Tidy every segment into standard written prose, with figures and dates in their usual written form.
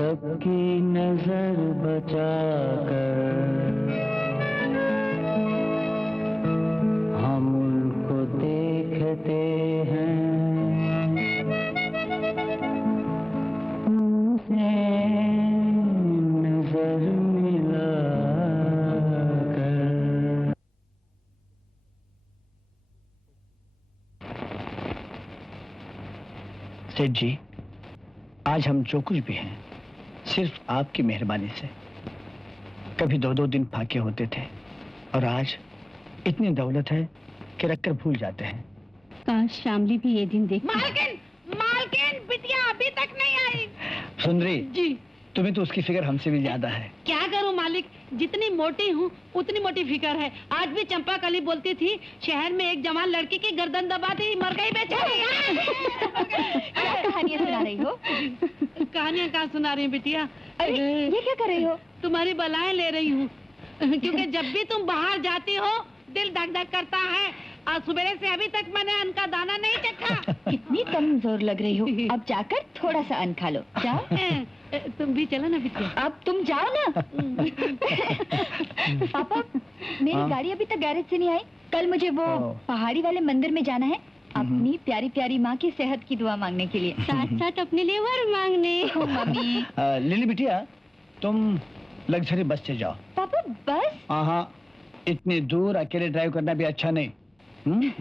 सबकी नजर बचाकर हम उनको देखते हैं, उनसे नजर मिलाकर। सेठ जी, आज हम जो कुछ भी हैं सिर्फ आपकी मेहरबानी से। कभी 2-2 दिन फाके होते थे और आज इतनी दौलत है कि रखकर भूल जाते हैं। काश शामली भी ये दिन देख। मालकिन, मालकिन, बिटिया अभी तक नहीं आई। सुंदरी जी, तुम्हें तो उसकी फिक्र हमसे भी ज्यादा है। क्या करूं मालिक, जितनी मोटी हूँ उतनी मोटी फिक्र है। आज भी चंपा कली बोलती थी शहर में एक जवान लड़की की गर्दन दबा दी, मर गई बेचारी। क्या कहानियाँ सुना रही हो? कहानियाँ कहाँ सुना रही हूँ बिटिया? अरे ये क्या कर रही हो? तुम्हारी बलाएं ले रही हूँ, क्योंकि जब भी तुम बाहर जाती हो दिल धक धक करता है। आज सुबह से अभी तक मैंने अन्न का दाना नहीं चखा। कितनी कमजोर लग रही हो। अब जाकर थोड़ा सा अन्न खा लो। जाओ। तुम भी चलो ना बिटिया। अब तुम जाओ ना। पापा, मेरी गाड़ी अभी तक गैरेज से नहीं आई। कल मुझे वो पहाड़ी वाले मंदिर में जाना है, अपनी प्यारी प्यारी माँ की सेहत की दुआ मांगने के लिए, साथ साथ अपने लिए वर मांगने। मम्मी। लिली बिटिया, तुम लग्जरी बस से जाओ। पापा बस? हाँ, इतनी दूर अकेले ड्राइव करना भी अच्छा नहीं।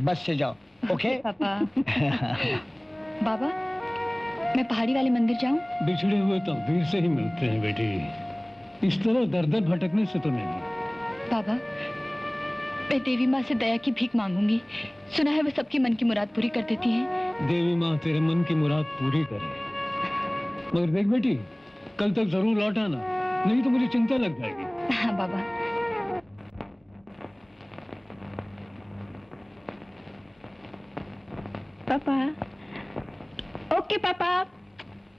बस से जाओ। ओके पापा। बाबा, मैं पहाड़ी वाले मंदिर जाऊं? बिछड़े हुए तकदीर से ही मिलते हैं बेटी, इस तरह दर दर भटकने से तो नहीं। बाबा, मैं देवी माँ से दया की भीख मांगूंगी। सुना है वो सबकी मन की मुराद पूरी कर देती है। देवी माँ तेरे मन की मुराद पूरी करे, मगर देख बेटी, कल तक जरूर लौट आना, नहीं तो मुझे चिंता लग जाएगी। हाँ बाबा। पापा। ओके पापा,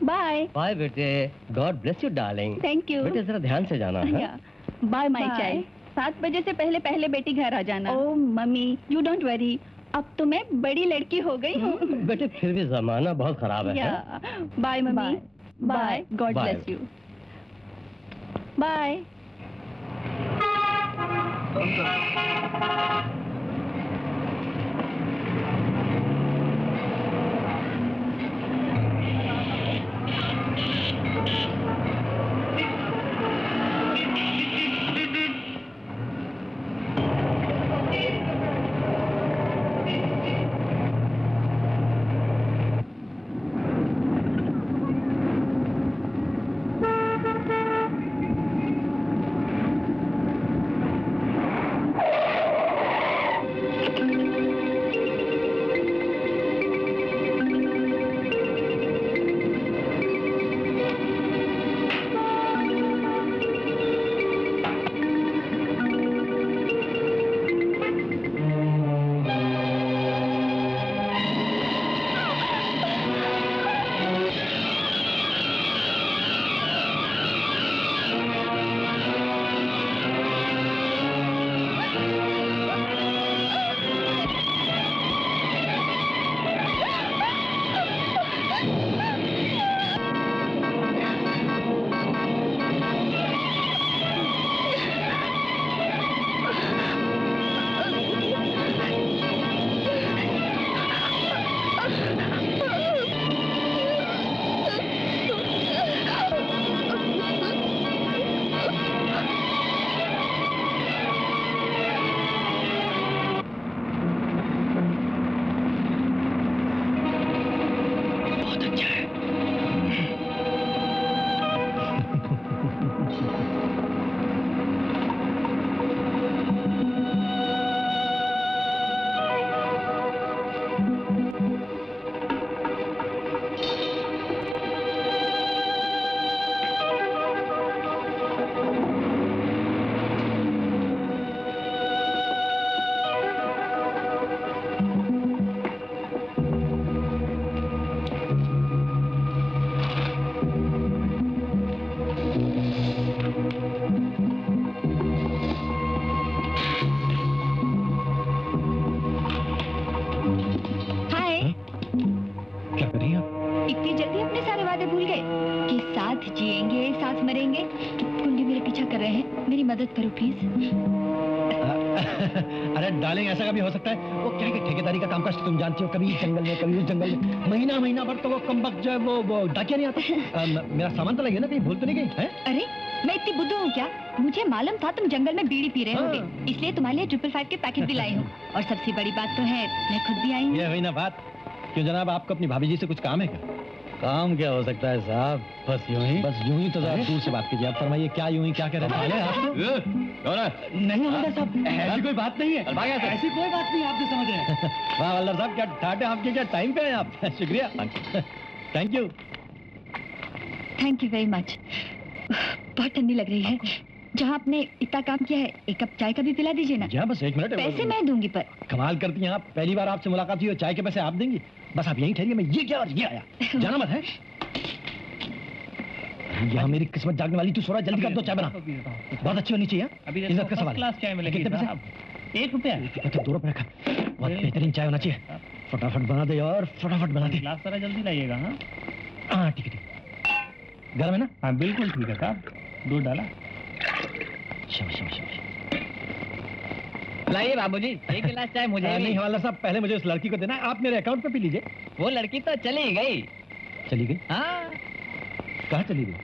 बाय। बाय बेटे, God bless you darling. Thank you बेटे जरा ध्यान से जाना है। Bye my child. 7 बजे से पहले बेटी घर आ जाना। ओह मम्मी, यू डोंट वरी, अब तो मैं बड़ी लड़की हो गई हूँ। बेटे फिर भी जमाना बहुत खराब है। Bye mummy, bye, God bless you, bye. के साथ जिएंगे, साथ मरेंगे। कुंडी मेरे पीछा कर रहे हैं, मेरी मदद करो प्लीज। अरे डार्लिंग, ऐसा कभी हो सकता है? वो क्या है कि ठेकेदारी का कामकाज तुम जानती हो, कभी इस जंगल में कभी उस जंगल में, महीना महीना भर तो वो कमबख्त जो है वो डाकिया नहीं आता। मेरा सामान तो लगे ना, कहीं भूल तो नहीं गई है? अरे मैं इतनी बुद्धू हूँ क्या? मुझे मालूम था तुम जंगल में बीड़ी पी रहे होगे, इसलिए तुम्हारे लिए 555 के पैकेट भी लाई हूँ। और सबसे बड़ी बात तो है, मैं खुद भी आई हूँ। ये हुई ना बात। क्यों जनाब, आपको अपनी भाभी जी से कुछ काम है क्या? काम क्या हो सकता है साहब, बस यूं ही। बस यूं ही तो जरा दूर से बात कीजिए। आप फरमाइए, क्या यूं ही क्या कह रहे हैं? नहीं हवलदार साहब, ऐसी कोई बात नहीं है। ऐसी कोई बात नहीं, आप जो समझ रहे हैं। वाह हवलदार साहब, क्या ठाट है आपके, क्या टाइम पे हैं आप। शुक्रिया, thank you. Thank you very much. बहुत ठंडी लग रही है। जहाँ आपने इतना काम किया है, एक कप चाय का भी पिला दीजिए ना। जी हाँ, बस 1 मिनट। पैसे मैं दूंगी पर। कमाल करती हैं आप, पहली बार आपसे मुलाकात हुई और चाय के पैसे आप देंगी? बस आप यहीं ठहरिए, मैं ये क्या और ये आया। जाना मत है। यहाँ मेरी किस्मत जागने वाली, तू सोरा जल्दी कर दो, चाय बना। बहुत अच्छी होनी चाहिए। अभी इज्जत का सवाल। क्लास चाय मिलेगी कितने पैसे? साहब, 1 रुपया। अच्छा 2 रुपए का, बहुत बेहतरीन चाय होना चाहिए। फटाफट बना दे और फटाफट बना दे। क्लास जरा जल्दी लाइएगा। हाँ हाँ ठीक है, ठीक। गर्म है ना? हाँ बिल्कुल ठीक है साहब, दूध डाला। शाबाश शाबाश शाबाश। लाइए बाबूजी, 1 गिलास चाय मुझे भी। नहीं हवाला साहब, पहले मुझे उस लड़की को देना है, आप मेरे अकाउंट पे पी लीजिए। वो लड़की तो चली गई। चली गई? हाँ, कहाँ चली गई?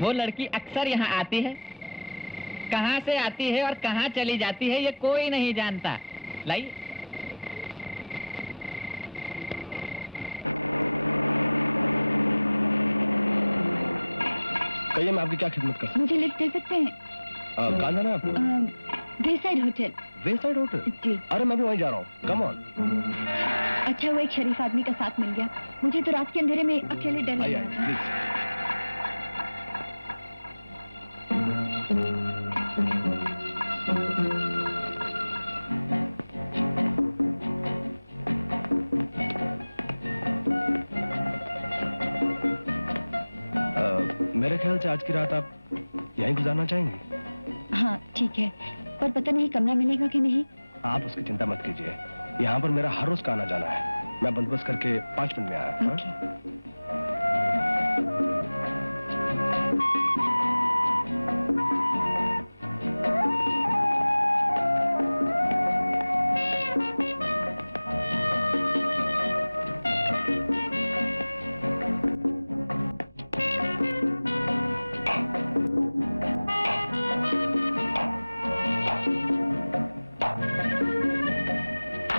वो लड़की अक्सर यहाँ आती है, कहाँ से आती है और कहाँ चली जाती है ये कोई नहीं जानता। लाइए। कहिए, मैं आपकी क्या खिदमत कर सकता मुझे लिफ्ट दे सकते हैं? हूँ? कहाँ जाना है आपको? वेसाइड होटल। वेसाइड होटल? जी। अरे मैं भी वहीं जा रहा हूँ, कम ऑन। अच्छा वो एक शरीफ आदमी का साथ मिल गया, मुझे तो रात के अंधेरे में अकेले डर लग आइए रहा था। प्लीज। मेरे ख्याल से आज की रात आप यहीं गुजारना चाहेंगी? हाँ ठीक है, पर पता नहीं कमरा मिलेगा कि नहीं। आप उसकी चिंता मत कीजिए, यहाँ पर मेरा हर रोज का आना जाना है। मैं बंदोबस्त करके 5 मिनट में आया। हाँ? ओके।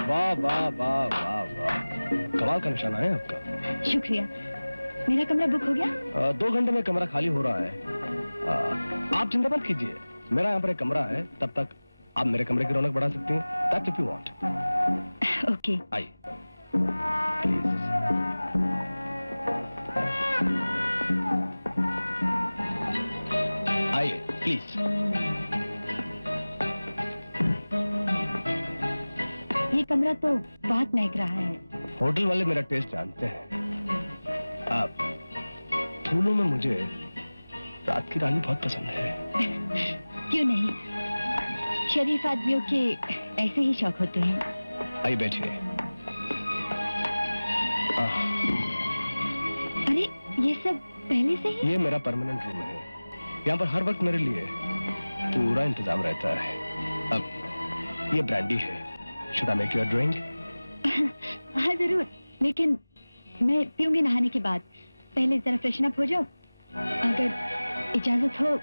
वाह वाह वाह वाह वाह, कमाल का निशाना है आपका। शुक्रिया। मेरा कमरा बुक हो गया? 2 घंटे में कमरा खाली हो रहा है। आप चिंता मत कीजिए, मेरा यहाँ पर एक कमरा है, तब तक आप मेरे कमरे की रौनक बढ़ा सकती हैं। That's if you want. Okay. आइए प्लीज। आइए प्लीज। ये कमरा तो बहुत महक रहा है। होटल वाले मेरा टेस्ट जानते हैं। आप फूलों में मुझे रात की रानी बहुत पसंद है। क्यों नहीं, शरीफ आदमियों के ऐसे ही शौक होते हैं। आइए बैठिए। अरे ये सब पहले से ही? ये मेरा परमानेंट रूम है, यहाँ पर हर वक्त मेरे लिए पूरा इंतजाम रहता है। अब ये ब्रांडी है, should I make you a drink? हाँ जरूर, लेकिन मैं पीऊंगी नहाने के बाद। पहले जरा फ्रेशन अप हो जाओ, अगर इजाजत हो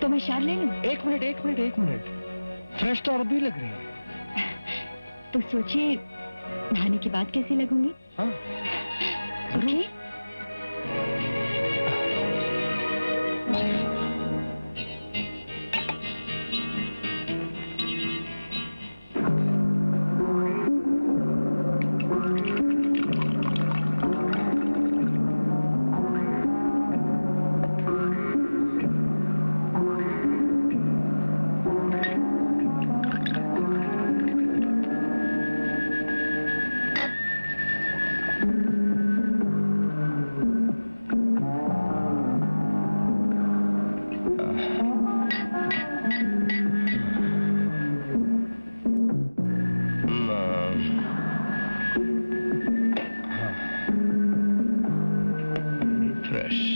तो मैं शार ले लूं। एक मिनट। फ्रेश तो अभी लग रही है। तो सोचिए नहाने के बाद कैसी लगूंगी? हाँ ओके। फ्रेश।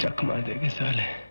चकमा देगी साले।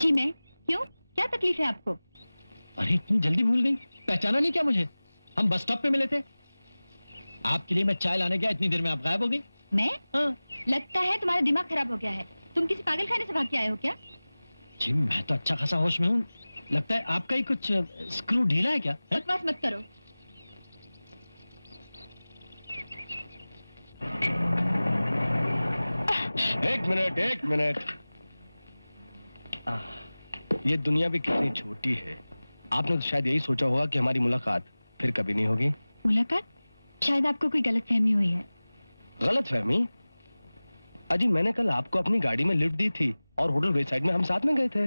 जी मैं? क्यों? क्या तकलीफ है आपको? अरे इतनी जल्दी भूल गई, पहचाना नहीं क्या मुझे? हम बस स्टॉप पे मिले थे। आपके लिए मैं चाय लाने गया, इतनी देर में आप गायब हो गई। मैं? हाँ। लगता है तुम्हारा दिमाग खराब हो गया है। तुम किसी पागल खाने से भाग के आए हो क्या? जी मैं तो अच्छा खासा होश में हूँ। लगता है आपका ही कुछ स्क्रू ढीला है क्या? बकवास मत करो। एक मिनट। ये दुनिया भी कितनी छोटी है। आपने तो शायद यही सोचा होगा कि हमारी मुलाकात फिर कभी नहीं होगी। मुलाकात? शायद आपको कोई गलतफहमी हुई है। गलतफहमी? अजी मैंने कल आपको अपनी गाड़ी में लिफ्ट दी थी और होटल वे साइड में हम साथ में गए थे।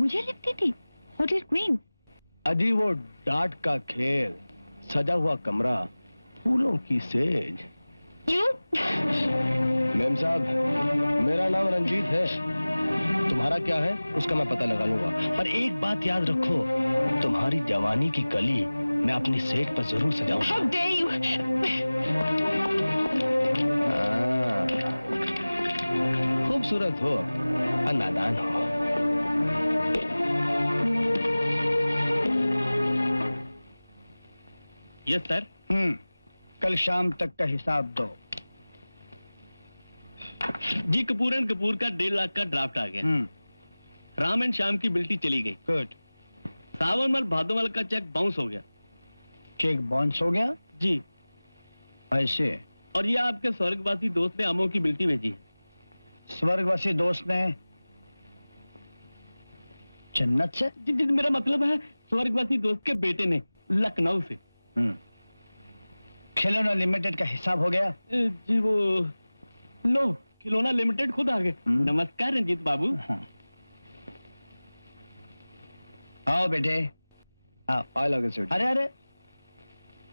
मुझे लिफ्ट दी थी? Hotel queen? अजी वो डार्ट का खेल, सजा हुआ कमरा, फूलों की सेज। क्यों? मैम साहब, मेरा नाम रंजीत है। तुम्हारा क्या है उसका मैं पता लगा लूंगा, पर एक बात याद रखो, तुम्हारी जवानी की कली मैं अपनी सेट पर जरूर सजाऊंगा। How dare you? खूबसूरत हो और नादान हो। Yes sir. कल शाम तक का हिसाब दो। जी कपूर एंड कपूर का 1.5 लाख का ड्राफ्ट आ गया। राम एंड श्याम की बिल्टी चली गई। गुड। सावनमल भादोमल का चेक बाउंस हो गया। चेक बाउंस हो गया? जी। ऐसे? और ये आपके स्वर्गवासी दोस्त ने अमो की बिल्टी भेजी है। स्वर्गवासी दोस्त ने जन्नत से? जी जी मेरा मतलब है स्वर्गवासी दोस्त के बेटे ने लखनऊ से। खिलौना लिमिटेड का हिसाब हो गया? जी वो लो खिलौना लिमिटेड खुद आ गए। नमस्कार रंजीत बाबू। आओ बेटे आओ। अरे अरे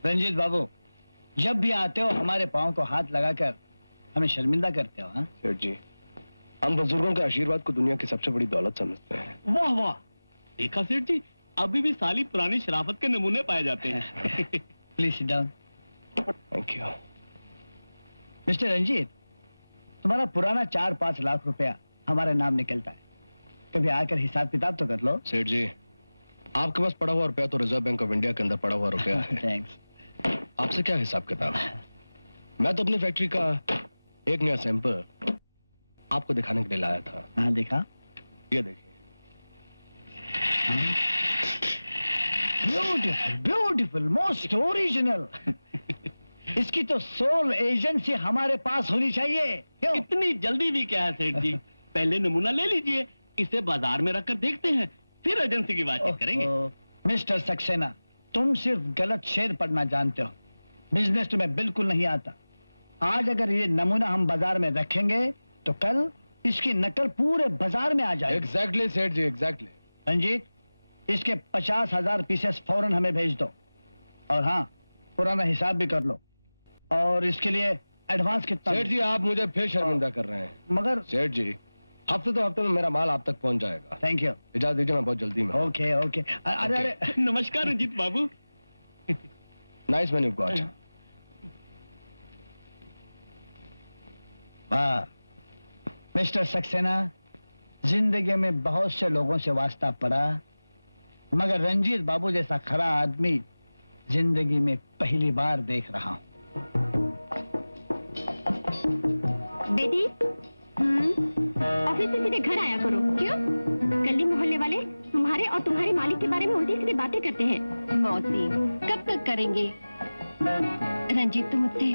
रंजीत बाबू, जब भी आते हो हमारे पाँव को हाथ लगाकर हमें शर्मिंदा करते हो। हाँ सेठ जी, हम बुजुर्गों के आशीर्वाद को दुनिया की सबसे बड़ी दौलत समझते हैं। वाह वाह, देखा सेठ जी, अभी भी साली पुरानी शराफत के नमूने पाए जाते हैं। Please sit down. Thank you. Mister Ranjit, तुम्हारा पुराना 4-5 लाख रुपया हमारे नाम निकलता है। कभी आकर हिसाब किताब तो कर लो। सेठ जी, आपके पास पड़ा हुआ रुपया तो रिजर्व बैंक ऑफ इंडिया के अंदर पड़ा हुआ रुपया है। थैंक्स। आपसे क्या हिसाब किताब? मैं तो अपनी फैक्ट्री का एक नया सैंपल आपको दिखाने के लिए लाया था। हाँ देखा। ये देखिए। Beautiful beautiful, most original. इसकी तो सोल एजेंसी हमारे पास होनी चाहिए। क्यों? इतनी जल्दी भी क्या है सेठ जी, पहले नमूना ले लीजिए, इसे बाजार में रखकर देखते हैं, फिर एजेंसी की बातचीत करेंगे। मिस्टर सक्सेना, तुम सिर्फ गलत शेर पढ़ना जानते हो, बिजनेस तुम्हें बिल्कुल नहीं आता। आज अगर ये नमूना हम बाजार में रखेंगे तो कल इसकी नकल पूरे बाजार में आ जाएगी। एग्जैक्टली सेठ जी, एग्जैक्टली। रंजीत, इसके 50,000 पीसेस फौरन हमें भेज दो। और हाँ, पुराना हिसाब भी कर लो। और इसके लिए एडवांस कितना? सेठ जी, आप मुझे फिर शर्मिंदा कर रहे हैं। मगर सेठ जी, हफ्ते में मेरा माल आप तक पहुंच जाएगा। Thank you. इजाजत दीजिए, मैं बहुत जल्दी में हूं। Okay okay. अरे अरे नमस्कार Ranjit babu. Nice man you got. वाह मिस्टर सक्सेना, जिंदगी में बहुत से लोगों से वास्ता पड़ा, मगर रंजीत बाबू जैसा खरा आदमी जिंदगी में पहली बार देख रहा हूँ। बेटी, ऑफिस से सीधे घर आया करो। क्यों? गली मोहल्ले वाले तुम्हारे और तुम्हारे मालिक के बारे में उल्टी सीधे बातें करते हैं। मौसी, कब तक करेंगे? रंजीत तो मुझसे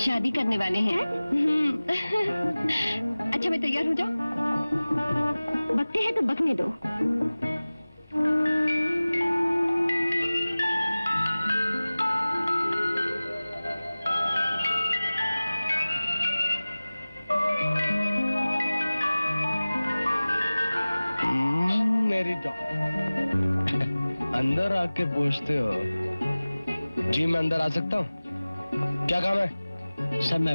शादी करने वाले हैं। अच्छा मैं तैयार हो जाऊं? बकते हैं तो बकने दो। मेरी अंदर आके पूछते हो? जी मैं अंदर आ सकता हूँ? क्या काम है? सर मैं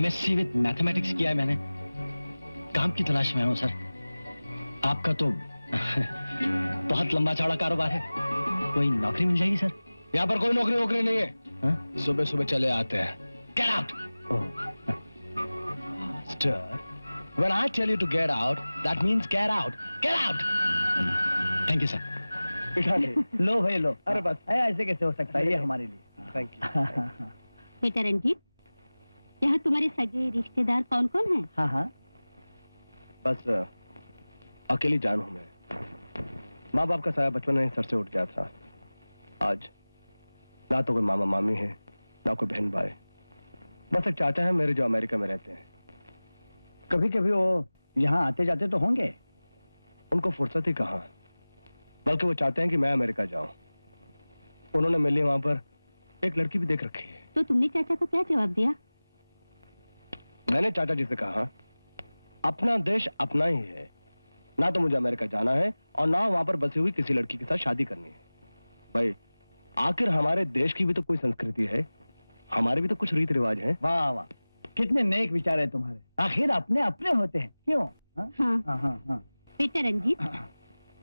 MSc विद मैथमेटिक्स किया है मैंने। काम की तलाश में हूँ सर। आपका तो बहुत लंबा चौड़ा कारोबार है, कोई नौकरी मिल जाएगी सर? यहाँ पर कोई नौकरी नहीं है। सुबह सुबह चले आते हैं। Get out! Sir, when I tell you to get out, That means get out. Get out. Thank you sir. लो भाई लो। अरे बस ऐसे कैसे हो सकता है, ये हमारे लिए। Thank you. बेटा रंजीत, यहाँ तुम्हारे सगे रिश्तेदार कौन कौन हैं? हाँ हाँ, बस अकेली जान हूं मैं। माँ बाप का साया बचपन में सर से उठ गया था। आज ना तो कोई मामा मामी है, ना कोई बहन भाई। बस एक चाचा है मेरे जो अमेरिका में रहते हैं। कभी कभी वो यहाँ आते जाते तो होंगे। उनको फुर्सत ही कहाँ, बल्कि वो चाहते हैं कि मैं अमेरिका जाऊं। उन्होंने मेरे लिए वहां पर एक लड़की भी देख रखी है। तो तुमने चाचा को क्या जवाब दिया? मैंने चाचा जी से कहा, अपना देश अपना ही है, ना तो मुझे अमेरिका जाना है और ना वहां पर बसी हुई किसी लड़की के साथ शादी करनी है। भाई आखिर हमारे देश की भी तो कोई संस्कृति है, हमारे भी तो कुछ रीति रिवाज हैं। वाह वाह, कितने नेक विचार है तुम्हारे। आखिर अपने अपने होते हैं, क्यों? हाँ हाँ। हाँ हाँ हाँ। बेटा रंजीत,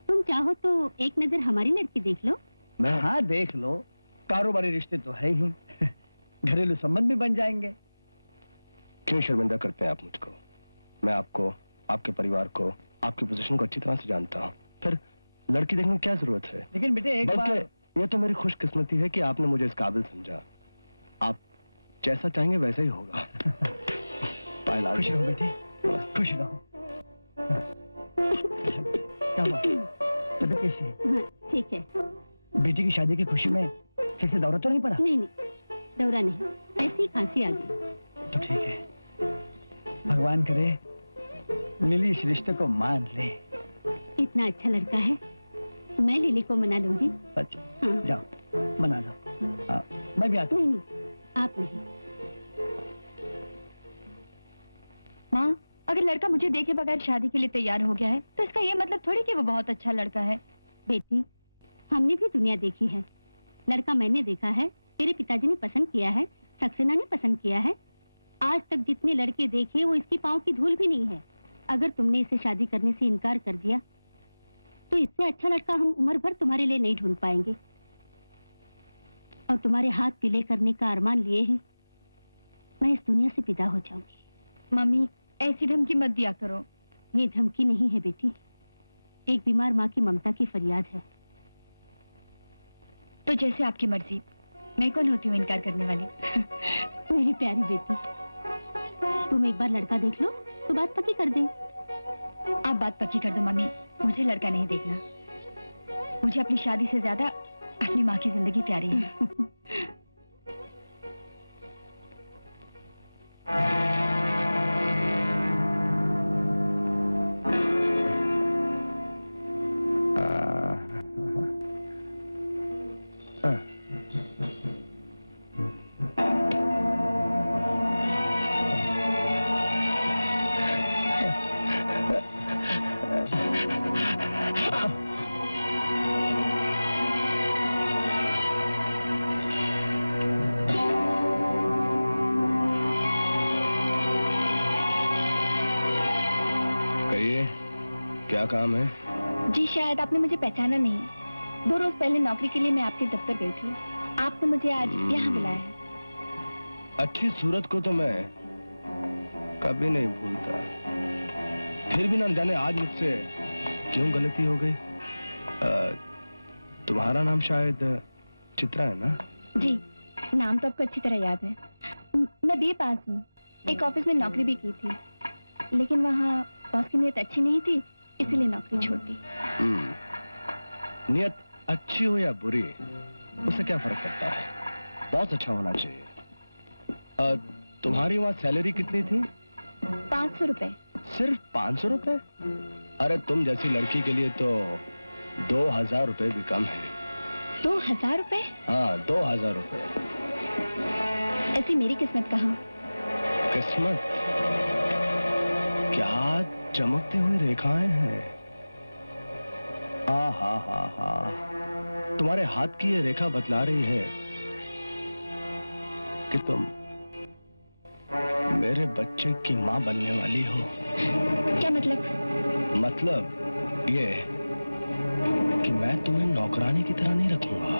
तुम चाहो तो एक नजर हमारी लड़की देख लो। मैं हाँ देख लो, कारोबारी रिश्ते तो है ही, घरेलू संबंध भी बन जाएंगे। क्यों शर्मिंदा करते हैं आप मुझको? मैं आपको, आपके परिवार को, आपकी पोजीशन को अच्छी तरह से जानता हूँ। फिर लड़की देखने की क्या जरूरत है? लेकिन बेटे एक बार, ये तो मेरी खुशकिस्मती है कि आपने मुझे इस काबिल समझा। आप जैसा चाहेंगे वैसा ही होगा। खुश रहो बेटे, खुश रहो। क्या बात, तबीयत कैसी है? हाँ ठीक है। बेटी की शादी की खुशी में फिर से दौरा तो नहीं पड़ा? नहीं नहीं, दौरा नहीं, ऐसी खांसी आ गई। तो ठीक है, भगवान करे लिली इस रिश्ते को मान ले। इतना अच्छा लड़का है, मैं लिली को मना लूंगी। अच्छा हाँ। जाओ मना लो। मैं भी आता हूँ। नहीं नहीं, आप नहीं। माँ, अगर लड़का मुझे देखे बगैर शादी के लिए तैयार हो गया है तो इसका ये मतलब थोड़ी कि वो बहुत अच्छा लड़का है। बेटी, हमने भी दुनिया देखी है। लड़का मैंने देखा है, तेरे पिताजी ने पसंद किया है, सक्सेना ने पसंद किया है। आज तक जितने लड़के देखे वो इसकी पाँव की धूल भी नहीं है। अगर तुमने इसे शादी करने से इनकार कर दिया तो इससे अच्छा लड़का हम उम्र भर तुम्हारे लिए नहीं ढूंढ पाएंगे। और तुम्हारे हाथ पीले करने का अरमान लिए ही मैं इस दुनिया से विदा हो जाऊंगी। मम्मी, ऐसी धमकी मत दिया करो। ये धमकी नहीं है बेटी, एक बीमार माँ की ममता की फरियाद है। तो जैसे आपकी मर्जी, मैं कौन होती हूँ इनकार करने वाली? मेरी प्यारी बेटी, तुम एक बार लड़का देख लो तो बात पक्की कर दे। आप बात पक्की कर दो मम्मी, मुझे लड़का नहीं देखना। मुझे अपनी शादी से ज्यादा अपनी माँ की जिंदगी प्यारी है। क्या काम है? जी शायद आपने मुझे पहचाना नहीं। 2 रोज पहले नौकरी के लिए मैं आपके दफ्तर गई थी। आपने मुझे आज यहाँ बुलाया है। अच्छी सूरत को तो मैं कभी नहीं भूलता, फिर भी ना जाने आज मुझसे क्यों गलती हो गई। तुम्हारा नाम शायद चित्रा है ना? जी, नाम तो आपको अच्छी तरह याद है। मैं BA पास हूँ। एक ऑफिस में नौकरी भी की थी, लेकिन वहाँ बॉस की नीयत अच्छी नहीं थी, इसीलिए नौकरी छोड़ दी। नियत अच्छी हो या बुरी, उससे क्या फर्क पड़ता है? बहुत अच्छा होना चाहिए। तुम्हारी वहाँ सैलरी कितनी थी? 500 रुपए। सिर्फ 500 रुपए? अरे तुम जैसी लड़की के लिए तो 2000 रुपए भी कम है। 2000 रुपए? हाँ, 2000 रुपए। ऐसी मेरी किस्मत कहाँ? किस्मत? क्या चमकती हुई रेखाएं हैं। हा तुम्हारे हाथ की ये रेखा बतला रही है कि तुम मेरे बच्चे की माँ बनने वाली हो। क्या मतलब? मतलब ये कि मैं तुम्हें नौकरानी की तरह नहीं रखूंगा।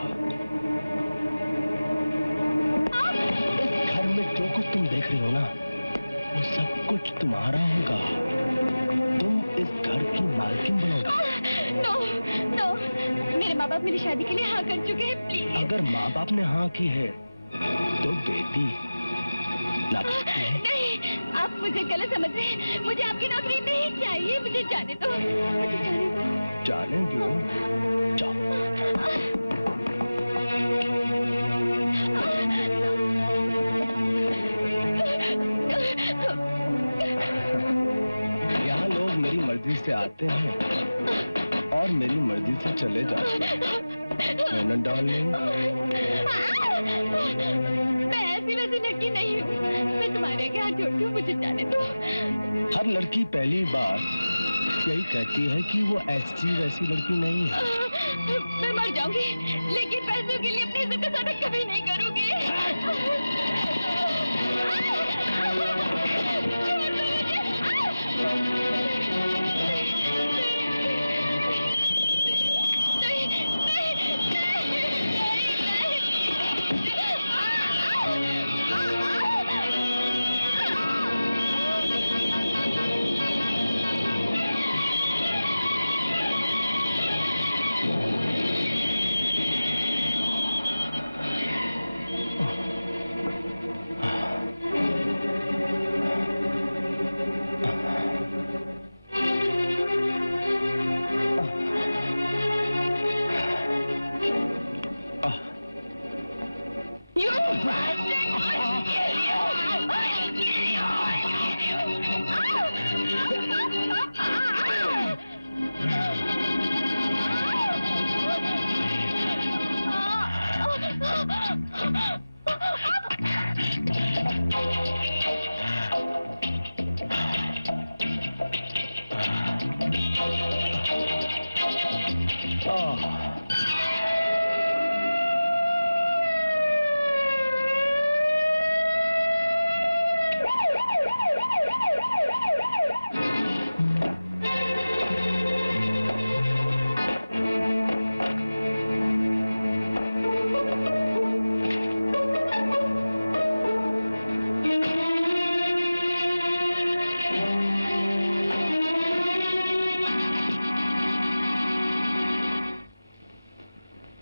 इस घर में जो कुछ तुम देख रही हो ना, वो सब कुछ तुम्हारा होगा। तुम इस घर की मालकिन बनोगी। नो नो, मेरे माँ बाप मेरी शादी के लिए हाँ कर चुके हैं, प्लीज। अगर माँ बाप ने हाँ की है तो बेटी ना कर सकती है। नहीं, आप मुझे गलत समझ रहे हैं। मुझे आपकी नौकरी नहीं चाहिए, मुझे जाने दो, मुझे जाने दो। जाने दो, जाओ। यहाँ लोग मेरी मर्जी से आते हैं और मेरी मर्जी से चले जाते हैं। ना डार्लिंग, मैं ऐसी वैसी लड़की नहीं हूँ। मैं तुम्हारे आगे हाथ जोड़ती हूँ, मुझे जाने दो। हर लड़की पहली बार यही कहती है कि वो ऐसी वैसी लड़की नहीं है। मैं मर जाऊंगी, लेकिन पैसों के लिए अपनी इज्जत का सौदा कभी नहीं करूंगी। छोड़ दो मुझे।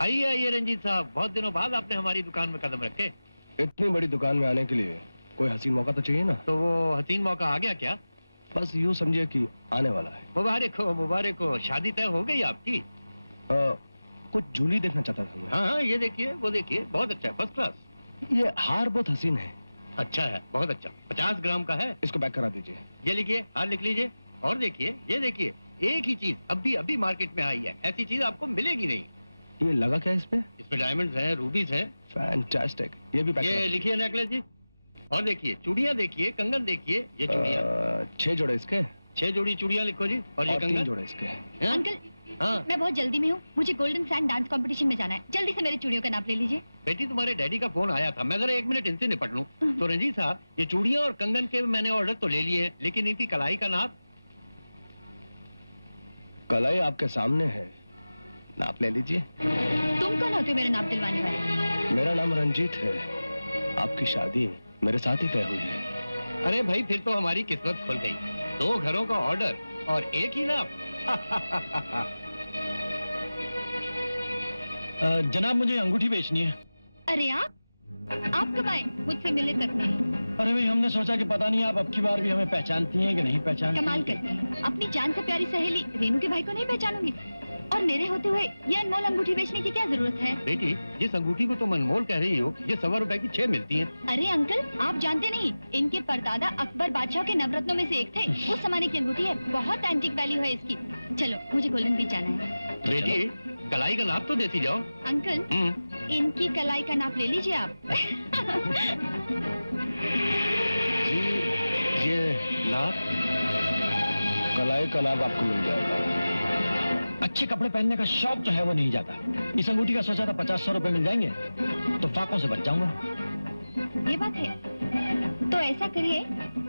आइए आइए रंजीत साहब, बहुत दिनों बाद आपने हमारी दुकान में कदम रखे। इतनी बड़ी दुकान में आने के लिए कोई हसीन मौका तो चाहिए ना। तो वो हसीन मौका आ गया क्या? बस यूँ समझिए कि आने वाला है। मुबारक हो, मुबारक हो। शादी तय हो गई आपकी? कुछ जूली देखना चाहता था मैं। हाँ हाँ, ये देखिए, वो देखिए, बहुत अच्छा है, फर्स्ट क्लास। ये हार बहुत हसीन है। अच्छा है, बहुत अच्छा। 50 ग्राम का है। इसको पैक करा दीजिए। ये लिखिए, हार लिख लीजिए। और देखिए, ये देखिए, एक ही चीज अभी मार्केट में आई है, ऐसी चीज आपको मिलेगी नहीं। ये लगा क्या इस पे? इसमें डायमंड्स हैं, रूबीज हैं। फैंटास्टिक। ये भी पैक ये लिखिए नेकलेस जी। और देखिए, चूड़ियां देखिए, कंगन देखिए, ये चूड़ियां। 6 जोड़े इसके। 6 जोड़ी चूड़ियां लिखो जी। और ये कंगन 3 जोड़े इसके। अंकल, हाँ, मैं बहुत जल्दी में हूँ, मुझे गोल्डन सैंड डांस कंपटीशन में जाना है। जल्दी से मेरी चूड़ियों का नाप ले लीजिए। बेटी, तुम्हारे डैडी का फोन आया था, मैं जरा 1 मिनट इनसे निपट लूं। तो रंजीत साहब, ये चूड़ियां और कंगन के मैंने ऑर्डर तो ले लिए हैं, लेकिन इनकी कलाई का नाप? कलाई आपके सामने है, नाप ले लीजिए। तुम कौन होते हो मेरा नाप दिलवाने वाले? मेरा नाम रंजीत है। आपकी शादी मेरे साथ ही तय हुई है। अरे भाई, फिर तो हमारी किस्मत खुल गई। 2 घरों का ऑर्डर और एक ही नाप। जनाब, मुझे अंगूठी बेचनी है। अरे आप कब आए? मुझसे मिले तक नहीं। अरे भाई, हमने सोचा कि पता नहीं आप अब की बार भी हमें पहचानती हैं कि नहीं पहचानती। कमाल करती हैं। अपनी जान से प्यारी सहेली रेनू के भाई को नहीं पहचानूंगी? और मेरे होते हुए ये अनमोल अंगूठी बेचने की क्या जरूरत है? बेटी, जिस अंगूठी को तुम अनमोल कह रही हो, ये 100 रुपए की 6 मिलती हैं। अरे अंकल, आप जानते नहीं, इनके परदादा अकबर बादशाह के नवरत्नों में से एक थे। उस जमाने की अंगूठी है, बहुत एंटीक वैल्यू है इसकी। चलो, मुझे गोल्डन बीच जाना है। बेटी, कलाई का नाप तो देती जाओ। अंकल, इनकी कलाई का नाप ले लीजिए आप। ये नाप, कलाई का नाप आपको मिल जाएगा। अच्छे कपड़े पहनने का शौक जो है वो नहीं जाता। इस अंगूठी का सोचा था 50-100 रुपए मिल जाएंगे तो फाकों से बच जाऊंगा। ये बात है। तो ऐसा करिए,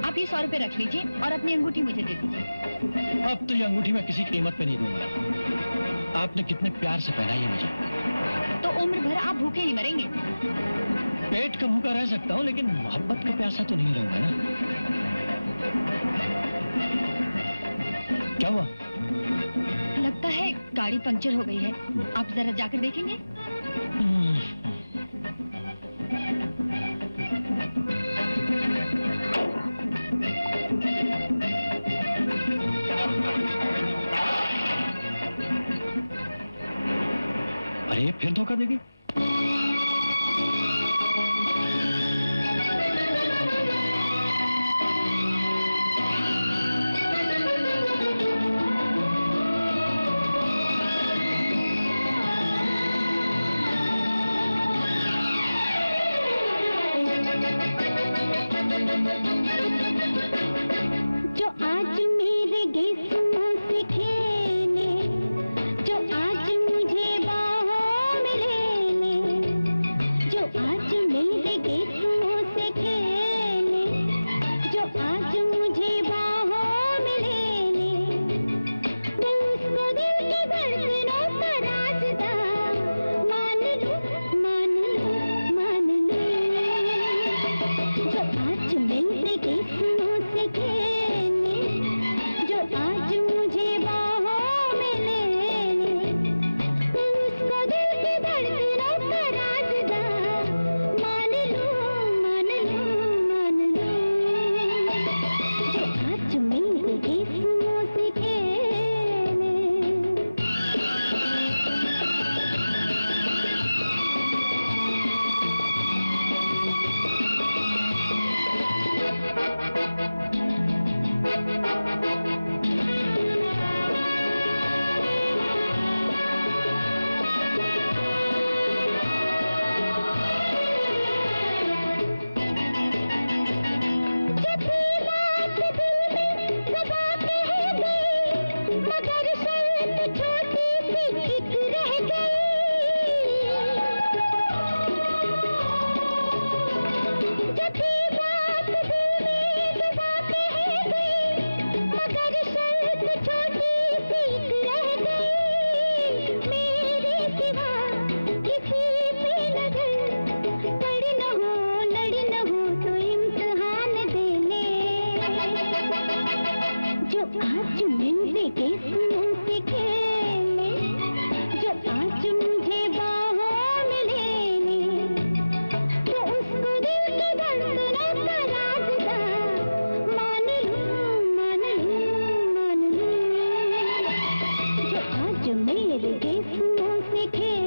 आप ये 100 रुपए रख लीजिए और अपनी अंगूठी मुझे दे दीजिए। अब तो ये अंगूठी मैं किसी कीमत पे नहीं दूंगा। आपने कितने प्यार से पहनाई है मुझे। तो उम्र भर आप भूखे ही मरेंगे। पेट का भूखा रह सकता हूँ, लेकिन मोहब्बत का प्यासा तो नहीं रहूंगा ना। क्या हुआ? लगता है गाड़ी पंक्चर हो गई है। आप जरा जाकर देखेंगे? अरे फिर धोखा देगी? जो आज मेरे गेसुओं से खेले, जो आज मुझे बाहों में ले ले, जो आज मेरे गेसुओं से खेले, जो आज मुझे बाहों में ले ले, मैं उसको दिल की धड़कनों का राज़दार मान लूं, मान लूं, मान लूं। जो आज मेरे गेसुओं से खेले, जो आज मुझे बाहों में ले ले, मैं उसको दिल की धड़कनों का राज़दार मान लूं, मान लूं, मान लूं। जो आज मेरे गेसुओं से खेले। जब भी बात दिल में दबा कह गई, मगर शर्त छोटी सी एक रह गई। जब भी बात दिल में दबा कह गई, मगर शर्त छोटी सी एक रह गई। मेरे सिवा किसी पे नजर पड़ न हो, लड़ न हो तो इम्तिहान दे ले। जो आज मेरे गेसुओं से खेले, जो आज मुझे बाहों में ले ले, तो उसको दिल की धड़कनों का राज़दार मान लूं, मान लूं, मान लूं। जो आज मेरे गेसुओं से खेले।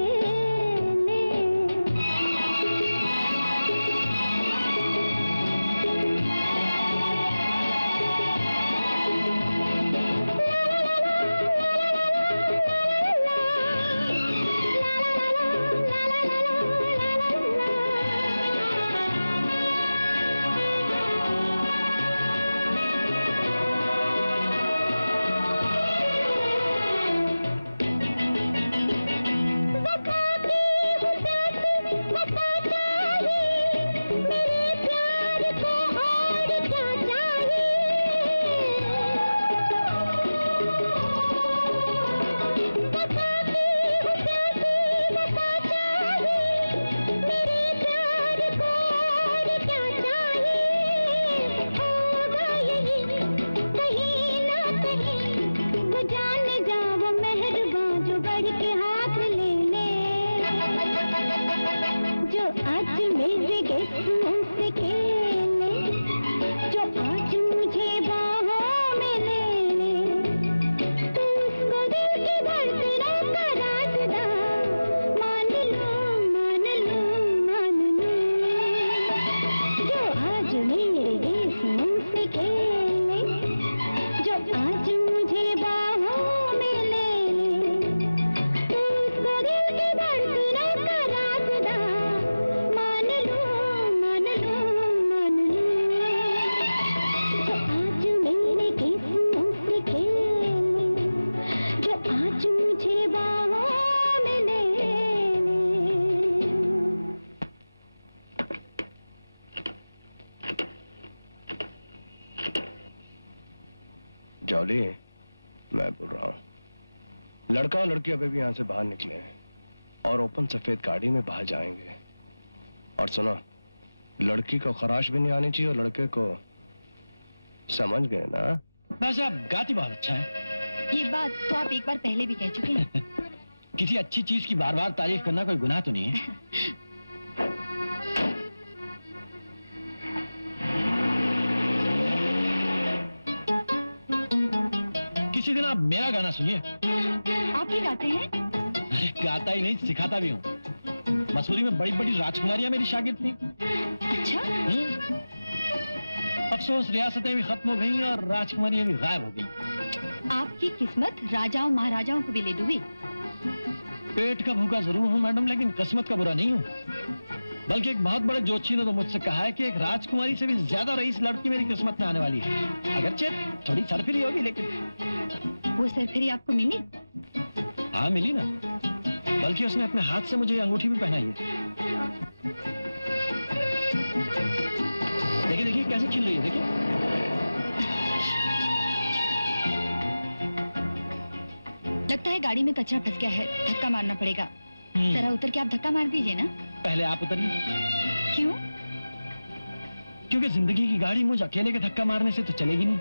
वफा की हुदात वफा चाहिए, मेरे प्यार को और क्या चाहिए। वफा की हुदात वफा चाहिए, मेरे प्यार को और क्या चाहिए। होगा यही कहीं ना कहीं, वो जान जा वो मेहरबान जो बढ़ के हाथ ले ले। जो आज मेरे गेसुओं से खेले, जो आज मुझे बाहों में ले ले, तो उसको दिल की धड़कनों का राज़दार मान लूं, मान लूं, मान लूं। जो आज मेरे गेसुओं से खेले, जो आज मुझे बाहों में ले ले, तो उसको दिल की धड़कनों का राज़दार मान लूं, मान लूं, मान लूं। जो आज मेरे गेसुओं से खेले, जो आज मुझे बाहों में ले ले। जॉली, मैं बोल रहा हूँ, लड़का और लड़की अभी भी यहाँ से बाहर निकले हैं और ओपन सफेद गाड़ी में बाहर जाएंगे। और सुनो, लड़की को खराश भी नहीं आनी चाहिए और लड़के को, समझ गए ना? वैसे आप गाती बहुत अच्छा है। ये बात तो आप एक बार पहले भी कह चुके हैं। किसी अच्छी चीज की बार बार तारीफ करना कोई गुनाह तो नहीं है। किसी दिन आप मेरा गाना सुनिए। आप भी गाते हैं? अरे गाता ही नहीं, सिखाता भी हूँ। मसूरी में बड़ी बड़ी राजकुमारियां मेरी शागिर्द थी। अच्छा? अफसोस रियासतें भी खत्म हो गई और राजकुमारियां भी गायब हो गई। आपकी किस्मत राजाओं महाराजाओं को भी ले डूबी। पेट का भूखा जरूर हूँ मैडम, लेकिन किस्मत का बुरा नहीं हूँ। बल्कि एक बहुत बड़े ज्योतिषी ने तो मुझसे कहा है कि एक राजकुमारी से भी ज्यादा रईस लड़की मेरी किस्मत में आने वाली है। अगरचे थोड़ी सरफिरी होगी, लेकिन वो सरफिरी आपको मिली? हाँ मिली ना, बल्कि उसने अपने हाथ से मुझे अंगूठी भी पहनाई है। देखिए देखिए कैसे खिल रही है, देखिए। लगता है गाड़ी में कचरा फंस गया है, धक्का मारना पड़ेगा। जरा उतर के आप धक्का मार दीजिए ना। पहले आप उतरिए। क्यों? क्योंकि जिंदगी की गाड़ी मुझ अकेले के धक्का मारने से तो चलेगी नहीं।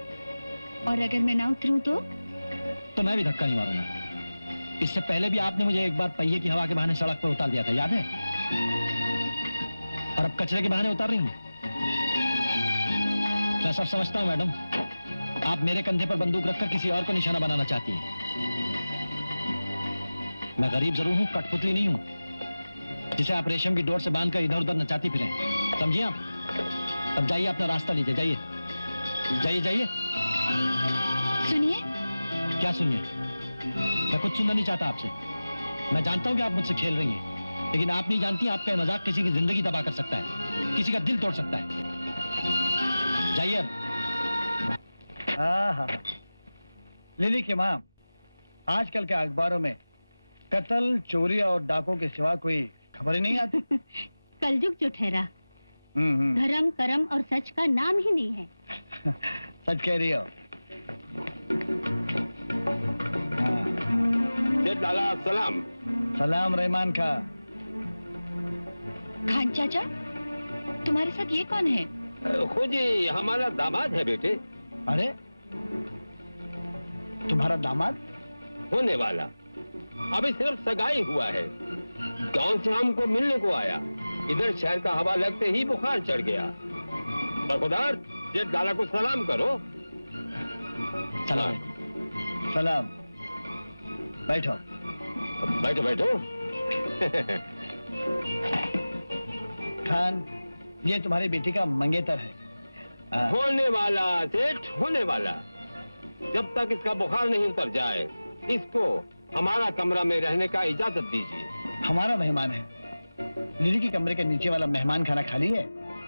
और अगर मैं ना उतरूं तो मैं भी धक्का नहीं मारूंगा। इससे पहले भी आपने मुझे एक बार पहिए की हवा के बहाने सड़क पर उतार दिया था, याद है? और अब कचरे के बहाने उतार रही हूँ। मैं सब समझता हूँ मैडम, आप मेरे कंधे पर बंदूक रखकर किसी और को निशाना बनाना चाहती हैं। मैं गरीब जरूर हूँ, कठपुतली नहीं हूँ जिसे आप रेशम की डोर से बांधकर इधर उधर नचाती फिरें। समझिए आप? अब जाइए, अपना रास्ता लीजिए, जाइए जाइए जाइए। सुनिए। क्या सुनिए? मैं कुछ सुनना नहीं चाहता आपसे। मैं जानता हूँ कि आप मुझसे खेल रही हैं, लेकिन आप नहीं जानती आपका ये मजाक किसी की जिंदगी तबाह कर सकता है, किसी का दिल तोड़ सकता है। जाइए अब। हाँ, लिली की माँ, आजकल के अखबारों में कत्ल, चोरी और डाकों के सिवा कोई खबर ही नहीं आती। कलयुग जो ठहरा, धर्म, कर्म और सच का नाम ही नहीं है। सच कह रही हो। लाला सलाम। सलाम रहमान खां। खान चाचा, तुम्हारे साथ ये कौन है? खुद ही हमारा दामाद है बेटे। अरे तुम्हारा दामाद? होने वाला, अभी सिर्फ सगाई हुआ है। गांव से हमको मिलने को आया, इधर शहर का हवा लगते ही बुखार चढ़ गया। बरखुदार, सेठ लाला को सलाम करो। सलाम। सलाम। बैठो बैठो बैठो। खान, ये तुम्हारी बेटी का मंगेतर है। होने वाला सेठ, होने वाला। जब तक इसका बुखार नहीं उतर जाए, इसको हमारा कमरा में रहने का इजाजत दीजिए। हमारा मेहमान है। लिली के कमरे के नीचे वाला मेहमान खाना खाली है,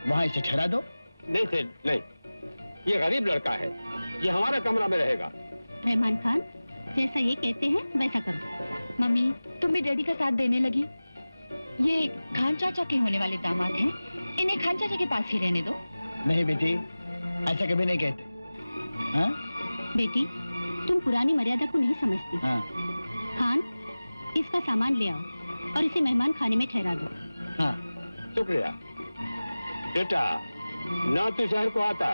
वहाँ इसे ठहरा दो। नहीं सेठ नहीं, ये गरीब लड़का है, ये हमारा कमरा में रहेगा। रहमान खान, जैसा ये कहते हैं वैसा करो। मम्मी, तुम भी डैडी का साथ देने लगी। ये खान चाचा के होने वाले दामाद हैं, इन्हें खान चाचा के पास ही रहने दो। नहीं बेटी, ऐसा कभी नहीं कहते। हाँ? बेटी, तुम पुरानी मर्यादा को नहीं समझती। हाँ। खान, इसका सामान ले आओ और इसे मेहमान खाने में ठहरा दो। हाँ। शुक्रिया बेटा। ना तू शहर को आता,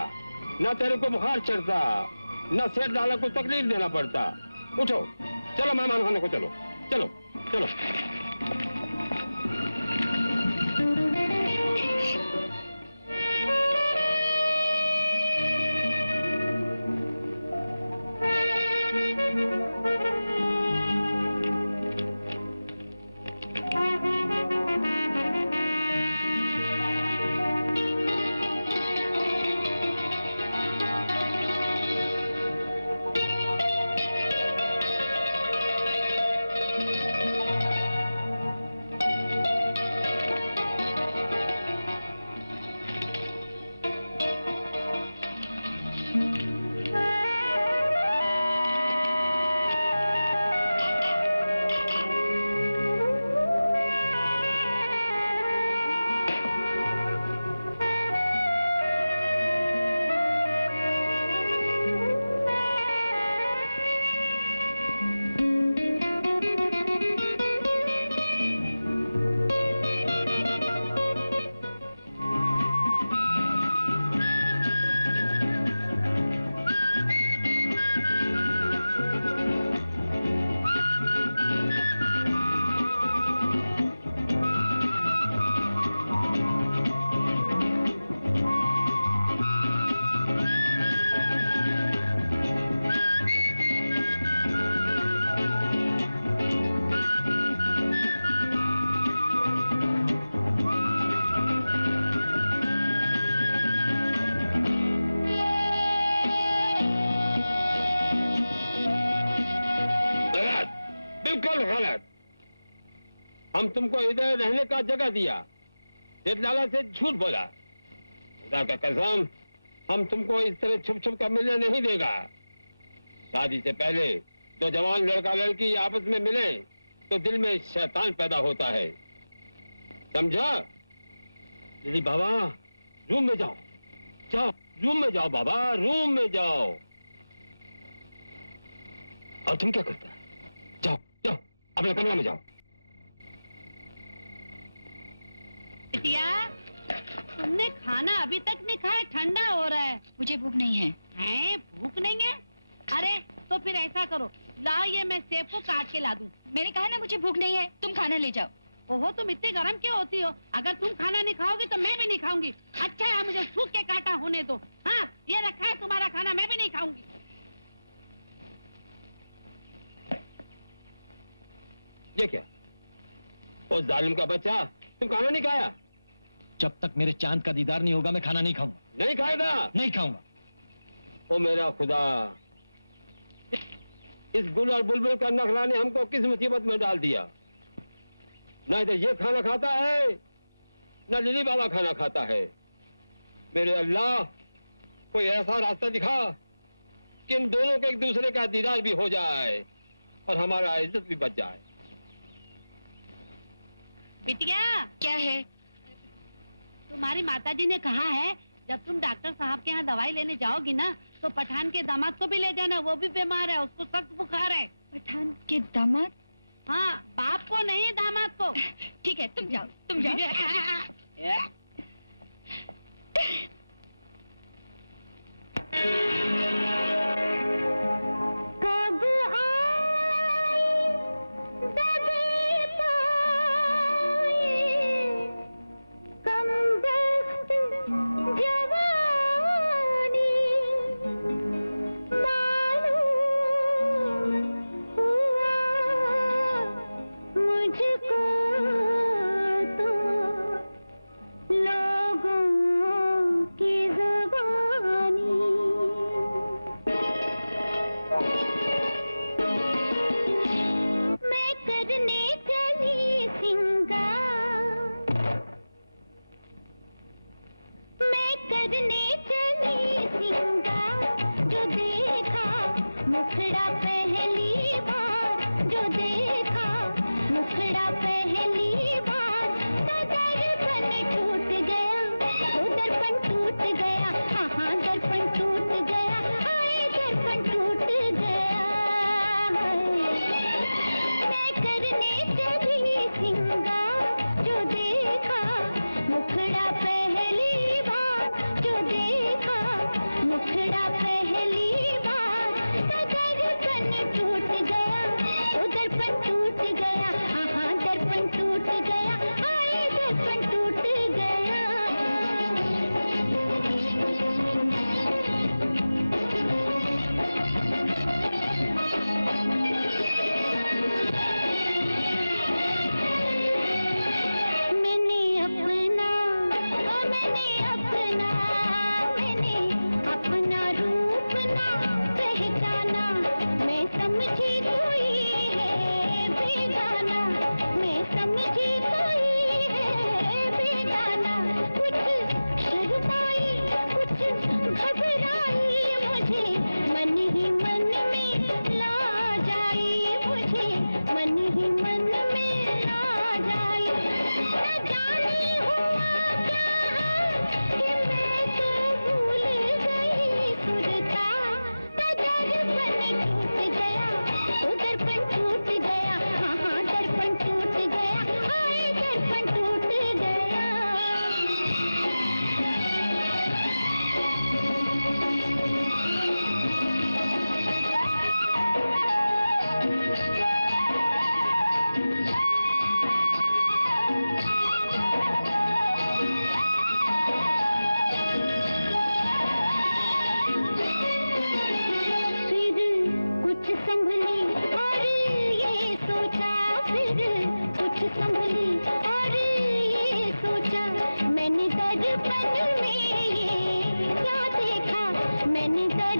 ना तेरे को बुखार चढ़ता, ना सेठ लाला को तकलीफ देना पड़ता। उठो, चलो मेहमान खाने को चलो। चलो चलो। बिल्कुल गलत। हम तुमको इधर रहने का जगह दिया, जेठलाला से झूठ बोला। खुदा का कसम, हम तुमको इस तरह छुप छुप कर मिलने नहीं देगा। शादी से पहले दो जवान लड़का लड़की आपस में मिले तो दिल में शैतान पैदा होता है, समझा? दीदी बाबा, रूम में जाओ, जाओ रूम में जाओ बाबा, रूम में जाओ। और तुम क्या करता है? जाओ जाओ अपने कमरा में जाओ। बिटिया, तुमने खाना अभी तक नहीं खाया, ठंडा हो रहा है। मुझे भूख नहीं है। हैं? भूख नहीं है? अरे तो फिर ऐसा करो, लाओ ये मैं सेब को काट के ला दूं। मैंने कहा ना मुझे भूख नहीं है, तुम खाना ले जाओ। ओहो, तुम इतनी गरम क्यों होती हो? अगर तुम खाना नहीं खाओगी तो मैं भी नहीं खाऊंगी। अच्छा है, मुझे सूख के काटा होने दो। हाँ, ये रखा है तुम्हारा खाना, मैं भी नहीं खाऊंगी। ये क्या? ओ जालिम का बच्चा, तुम खाना नहीं खाया? जब तक मेरे चांद का दीदार नहीं होगा मैं खाना नहीं खाऊंगा। नहीं खाएगा? नहीं खाऊंगा। ओ मेरा खुदा, इस गुल और बुलबुल का नखरा ने हमको किस मुसीबत में डाल दिया। ना इधर ये खाना खाता है, ना लिली बाबा खाना खाता है। मेरे अल्लाह, कोई ऐसा रास्ता दिखा कि इन दोनों के एक दूसरे का दीदार भी हो जाए और हमारा इज्जत भी बच जाए। बिटिया, क्या है? तुम्हारी माताजी ने कहा है जब तुम डॉक्टर साहब के यहाँ दवाई लेने जाओगी ना तो पठान के दामाद को भी ले जाना, वो भी बीमार है, उसको सख्त बुखार है। पठान के दामाद? हाँ, बाप को नहीं, दामाद को। ठीक है, तुम जाओ, तुम जाओ।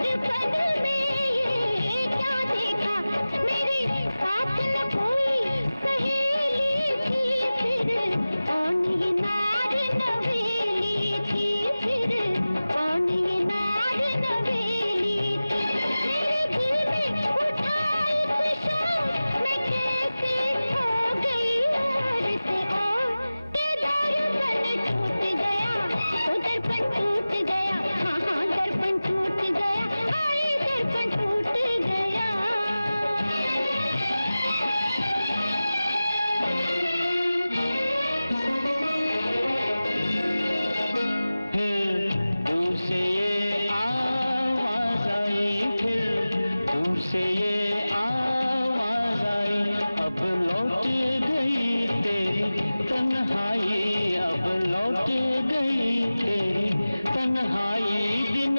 दर्पण में ये क्या देखा, मेरे साथ न लौट गई तेरी तन्हाई, अब लौट गई तेरी तन्हाई। दिन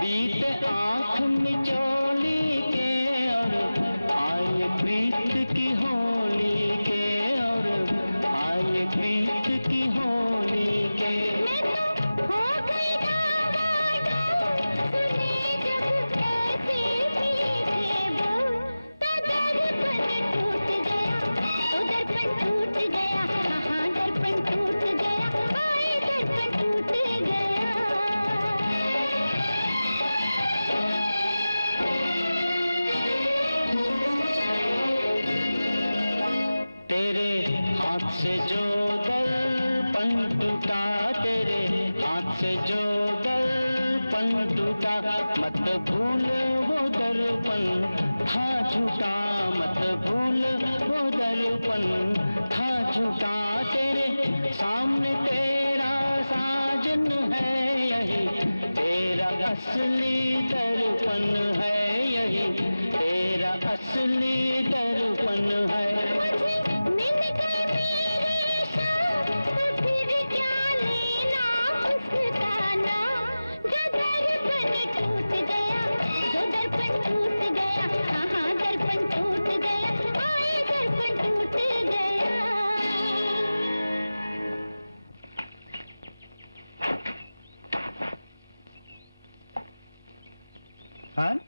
बीते आँख मिचोली के और आए प्रीत की होली के, और आए प्रीत की होली के। मैं तो हो गई डावाडोल, सुने जब ऐसे मीठे बोल, तो दर्पण टूट गया, तो दर्पण टूट गया, हाँ दर्पण टूट गया, आए दर्पण टूट गया। तेरे हाथ से जो दर्पण टूटा, तेरे हाथ से जो दर्पण टूटा, मत भूल वो दर्पण था झूठा, मत भूल वो दर्पण था झूठा। तेरे सामने तेरा साजन है यही, तेरा असली दर्पण है यही, तेरा असली दर्पण है। मिल गए मेरे शाम, तो फिर क्या लेना उसका नाम, जो दर्पण टूट गया, जो दर्पण टूट गया, हाँ दर्पण टूट गया, आए दर्पण टूट गया। खान,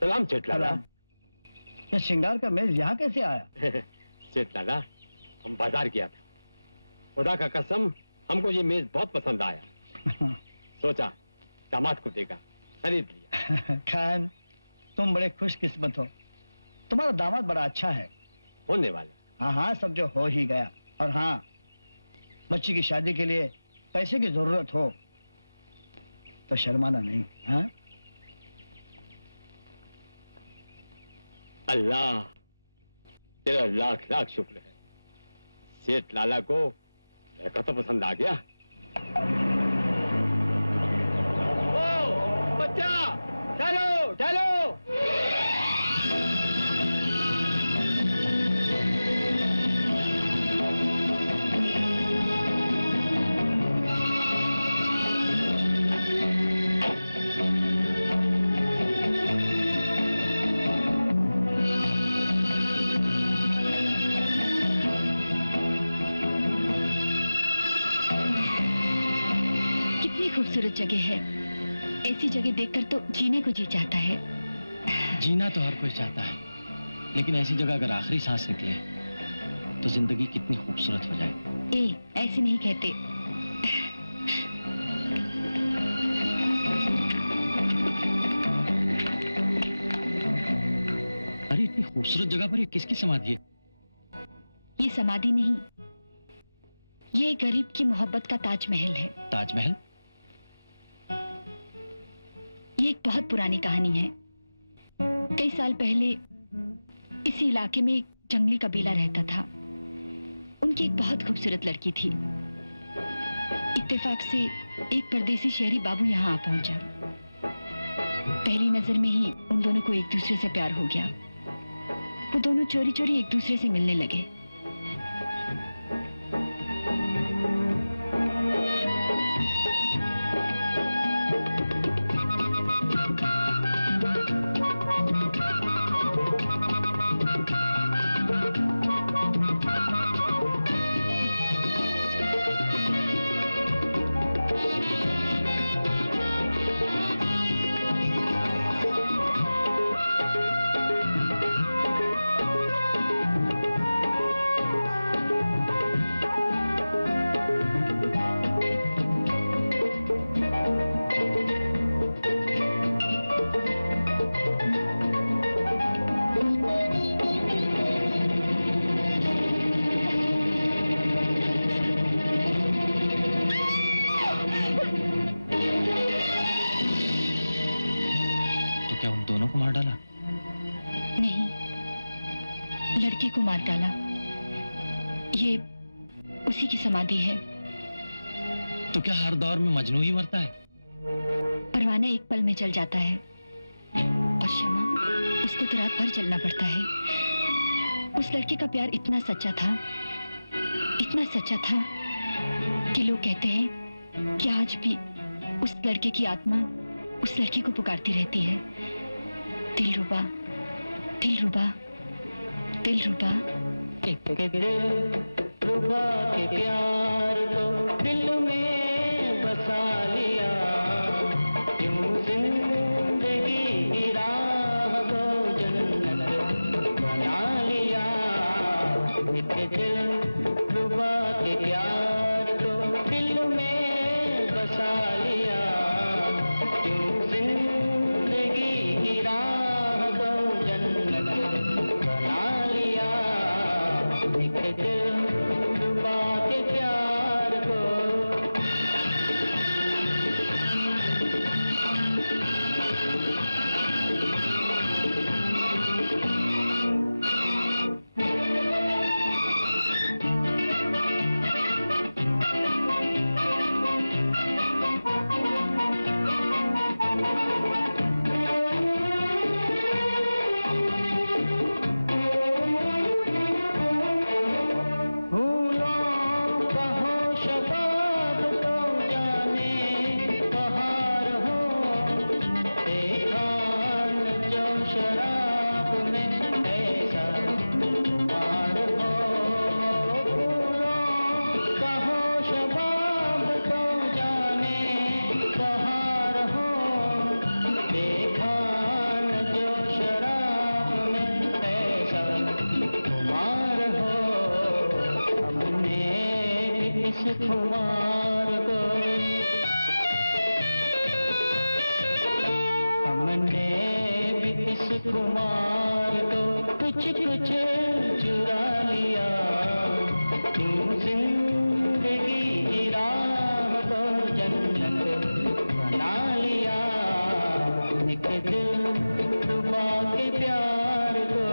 सलाम सेठ लाला। ये श्रृंगार का मेज यहाँ कैसे आया? सेठ लाला, हम बाजार गया था, खुदा का कसम हमको ये मेज बहुत पसंद आया, सोचा दामाद को देगा, खरीद लिया। खान, तुम बड़े खुशकिस्मत हो, तुम्हारा दामाद बड़ा अच्छा है। होने वाला। हाँ हाँ, सब जो हो ही गया। और हाँ, बच्ची की शादी के लिए पैसे की जरूरत हो तो शर्माना नहीं। हाँ, अल्लाह तेरा लाख लाख शुक्र है, सेठ लाला को लड़का तो पसंद आ गया। ओ बच्चा, चलो चलो। खूबसूरत जगह है, ऐसी जगह देखकर तो जीने को जी चाहता है। जीना तो हर कोई चाहता है, लेकिन ऐसी जगह अगर आखिरी सांस निकले तो जिंदगी कितनी खूबसूरत हो जाए। ऐसे नहीं कहते। अरे इतनी खूबसूरत जगह पर ये किसकी समाधि है? ये समाधि नहीं, ये गरीब की मोहब्बत का ताजमहल है। ताजमहल? ये एक बहुत पुरानी कहानी है। कई साल पहले इसी इलाके में एक जंगली कबीला रहता था। उनकी एक बहुत खूबसूरत लड़की थी। इत्तेफाक से एक परदेसी शहरी बाबू यहाँ आ पहुंचा। पहली नजर में ही उन दोनों को एक दूसरे से प्यार हो गया। वो दोनों चोरी चोरी एक दूसरे से मिलने लगे। को मार डाला। ये उसी की समाधि है। तो क्या हर दौर में मजनू ही मरता है? परवाना एक पल में जल जाता है और शमा उसको तो रात भर जलना पड़ता है। उस लड़के का प्यार इतना सच्चा था कि लोग कहते हैं कि आज भी उस लड़के की आत्मा उस लड़की को पुकारती रहती है। दिलरुबा, दिलरुबा, दिलरुबा। दिलरुबा के प्यार को दिल में बसा लिया, यूं जिंदगी की राह को जन्नत बना लिया। एक दिलरुबा के प्यार को दिल में बसा लिया, यूं जिंदगी की राह को जन्नत बना लिया। एक दिलरुबा के प्यार को। कुमार को हमने भी इस कुमार को कुछ कुछ चुरा लिया, यूं जिंदगी की राह को जन्नत बना लिया। एक दिलरुबा के प्यार को।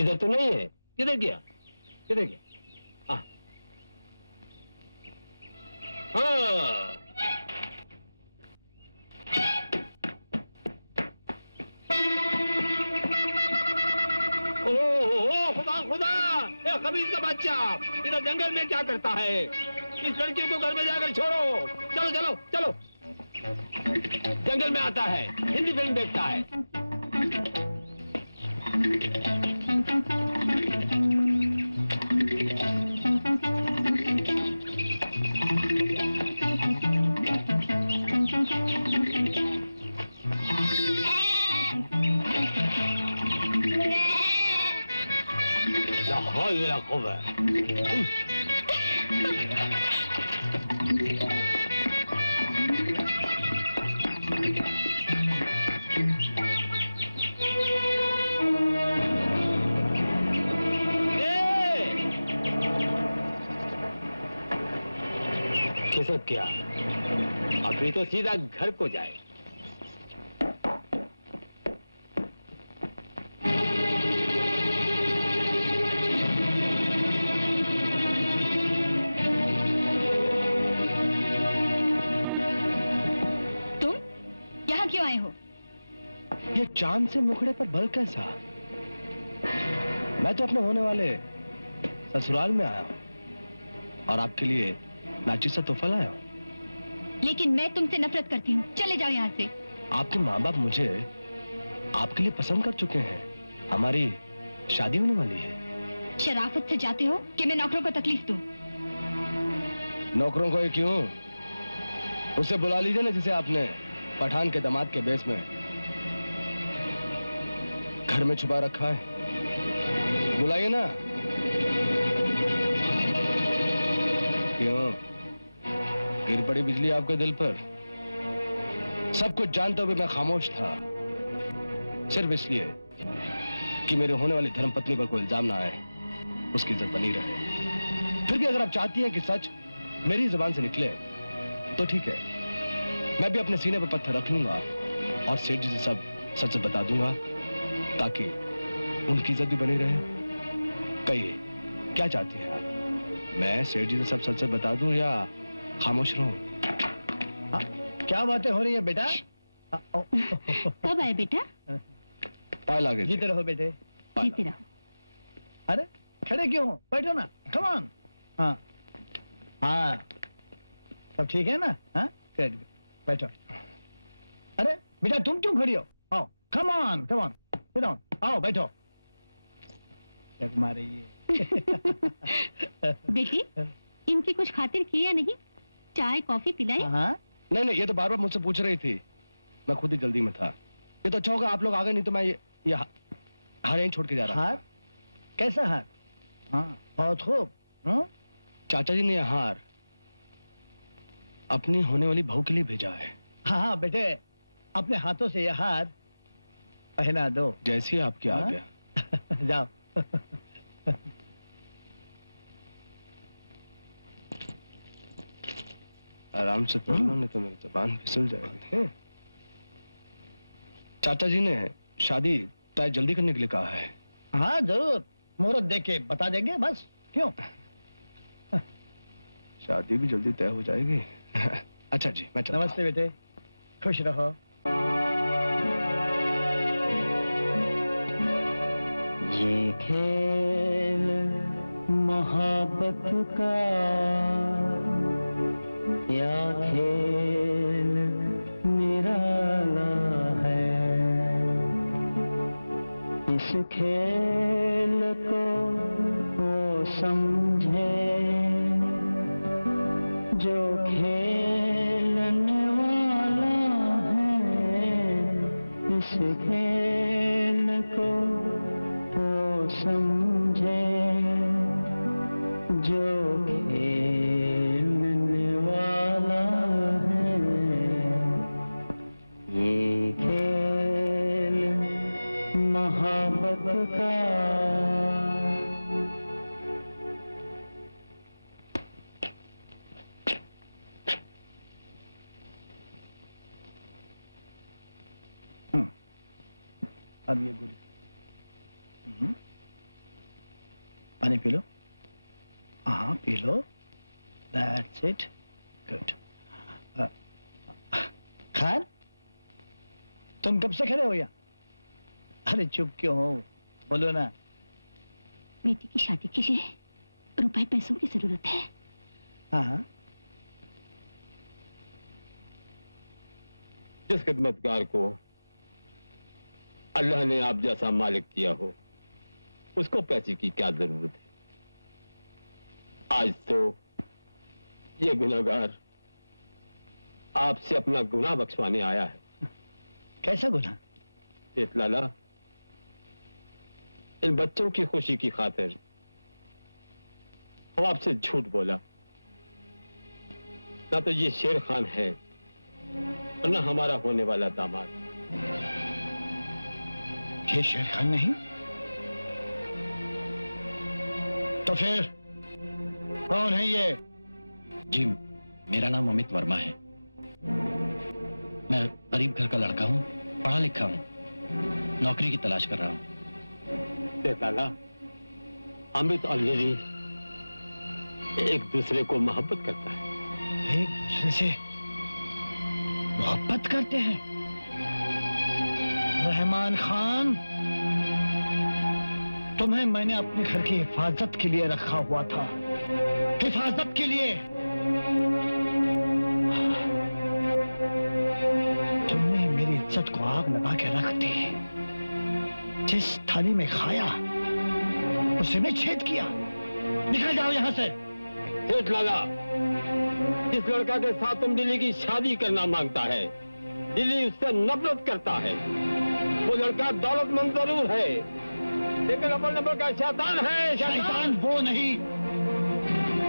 इधर तो नहीं है, किधर गया? किधर गया? हाँ। ओह खुदा खुदा, ये खबीज का बच्चा इधर जंगल में क्या करता है? इस लड़की को घर में जाकर छोड़ो। चलो चलो चलो। जंगल में आता है, हिंदी फिल्म देखता है। La joven. खिसक गया। अभी तो सीधा घर को जाए। तुम यहाँ क्यों आए हो? ये चांद से मुखड़े पर बल कैसा? मैं तो अपने होने वाले ससुराल में आया हूँ और आपके लिए नाची सा तोहफा लाया हूँ। लेकिन मैं तुमसे नफरत करती हूँ, चले जाओ यहाँ से। आपके माँ बाप मुझे आपके लिए पसंद कर चुके हैं। हमारी शादी होने वाली है। शराफत से जाते हो कि मैं नौकरों को तकलीफ दूं? नौकरों को ही क्यों? उसे बुला लीजिए ना जिसे आपने पठान के दामाद के बेस में घर में छुपा रखा है। बुलाइए ना। क्यों गिर पड़ी बिजली आपके दिल पर? सब कुछ जानते हुए मैं खामोश था, सिर्फ इसलिए कि मेरे होने वाली धर्मपत्नी पर कोई इल्जाम ना आए, उसकी इज्जत बनी रहे। फिर भी अगर आप चाहती हैं कि सच मेरी जुबान से निकले तो ठीक है, मैं भी अपने सीने पर पत्थर रख लूंगा और सेठ जी से सब सच बता दूंगा ताकि उनकी इज्जत भी बनी रहे। कहिए क्या चाहती हैं आप? मैं सेठ जी से सब सच बता दूं या खामोश रहूं? क्या बातें हो रही है बेटा? कब आए बेटा? पाए लागे। जीते रहो बेटे, जीते रहो। अरे खड़े क्यों हो? बैठो ना, कम ऑन। हाँ हाँ, सब ठीक है ना? हाँ गुड, बैठो। अरे बेटा तुम क्यों खड़ी हो? आओ, come on come on, sit down, आओ बैठो। तुम्हारे ये बेटी, इनकी कुछ खातिर की या नहीं? चाय कॉफी पिलाई? हाँ नहीं, ये तो बार बार मुझसे पूछ रही थी, मैं खुद ही जल्दी में था। ये तो अच्छा होगा आप लोग आ गए, नहीं तो मैं ये हार यहीं छोड़ के जा रहा था। हार? कैसा हार? हाँ बहुत खूब। चाचा जी ने यह हार अपनी होने वाली बहू के लिए भेजा है। हाँ बेटे, अपने हाथों से यह हार पहना दो। जैसी आपकी आ गया। जाओ। आराम से पढ़ना, नहीं तो मेरी जबान फिसल जाएगी। चाचा जी ने शादी तय जल्दी करने के लिए कहा है। हाँ जरूर, मुहूर्त देख के बता देंगे बस। क्यों? शादी भी जल्दी तय हो जाएगी। अच्छा जी, मैं चलता हूं। नमस्ते बेटे, खुश रहो। ये खेल मोहब्बत का या खेल निराला है, इस खेल को वो समझे जो खेलने वाला है, इस खेल को वो समझे जो खेलने वाला है। ये खेल मोहब्बत का। अब ये गुड़ी पानी पी लो। हाँ P low, that's it, good. Khan, तुम कब से खड़े हो यहाँ? अरे चुप क्यों हो, बोलो ना। बेटी की शादी के लिए रुपए पैसों की जरूरत है। हाँ जिस खिदमतगार को अल्लाह ने आप जैसा मालिक किया हो, उसको पैसे की क्या जरूरत है? आज तो ये गुनाहगार आपसे अपना गुनाह बख्शवाने आया है। कैसा गुनाह? सेठ लाला, इन बच्चों की खुशी की खातिर वो आपसे झूठ बोला। ना तो ये शेर खान है और ना हमारा होने वाला दामाद। ये शेर खान नहीं तो फिर कौन है ये? जी मेरा नाम अमित वर्मा है। मैं गरीब घर का लड़का हूँ, पढ़ा लिखा हूँ, नौकरी की तलाश कर रहा हूँ। लाला, अमित और लिली एक दूसरे को मोहब्बत करता है। एक दूसरे से मोहब्बत करते हैं? रहमान खान, तुम्हें मैंने अपने घर की हिफाजत के लिए रखा हुआ था, हिफाजत के लिए। तुमने मेरी इज्जत को आग लगा के रख दी। जिस थाली में खाया उसे मैं छेद किया। निकल जाओ यहाँ से। सेठ लाला, इस लड़का के साथ तुम दिल्ली की शादी करना मांगता है। दिल्ली उससे नफरत करता है। वो लड़का दौलतमंद जरूर है, लेकिन अव्वल नंबर का शैतान है। शैतान वो नहीं,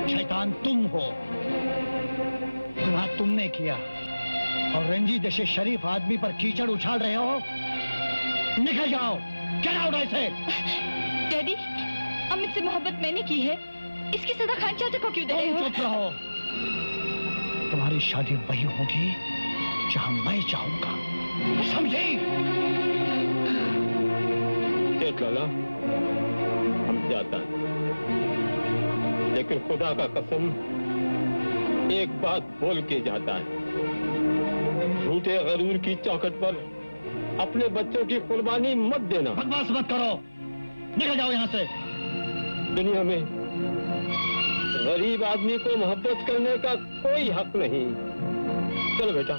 शैतान तुम हो। गुनाह तुमने किया और रंजीत जैसे शरीफ आदमी पर कीचड़ उछाल रहे हो। निकल जाओ, गेट आउट ऐसे। डैडी, अमित से मोहब्बत मैंने की है, इसकी सजा खान चाचा को क्यों दे रहे हो? चुप रहो। तुम्हारी शादी वही होगी जहां मैं चाहूंगा, समझी? देख लाला, हम जाता है, लेकिन खुदा का कसम एक बात बोल के जाता है। झूठे गरूर की चौखट पर अपने बच्चों की कुर्बानी मत देना। बकवास मत करो, निकल जाओ यहाँ से। दुनिया में गरीब आदमी को मोहब्बत करने का कोई हक नहीं। चलो बेटा,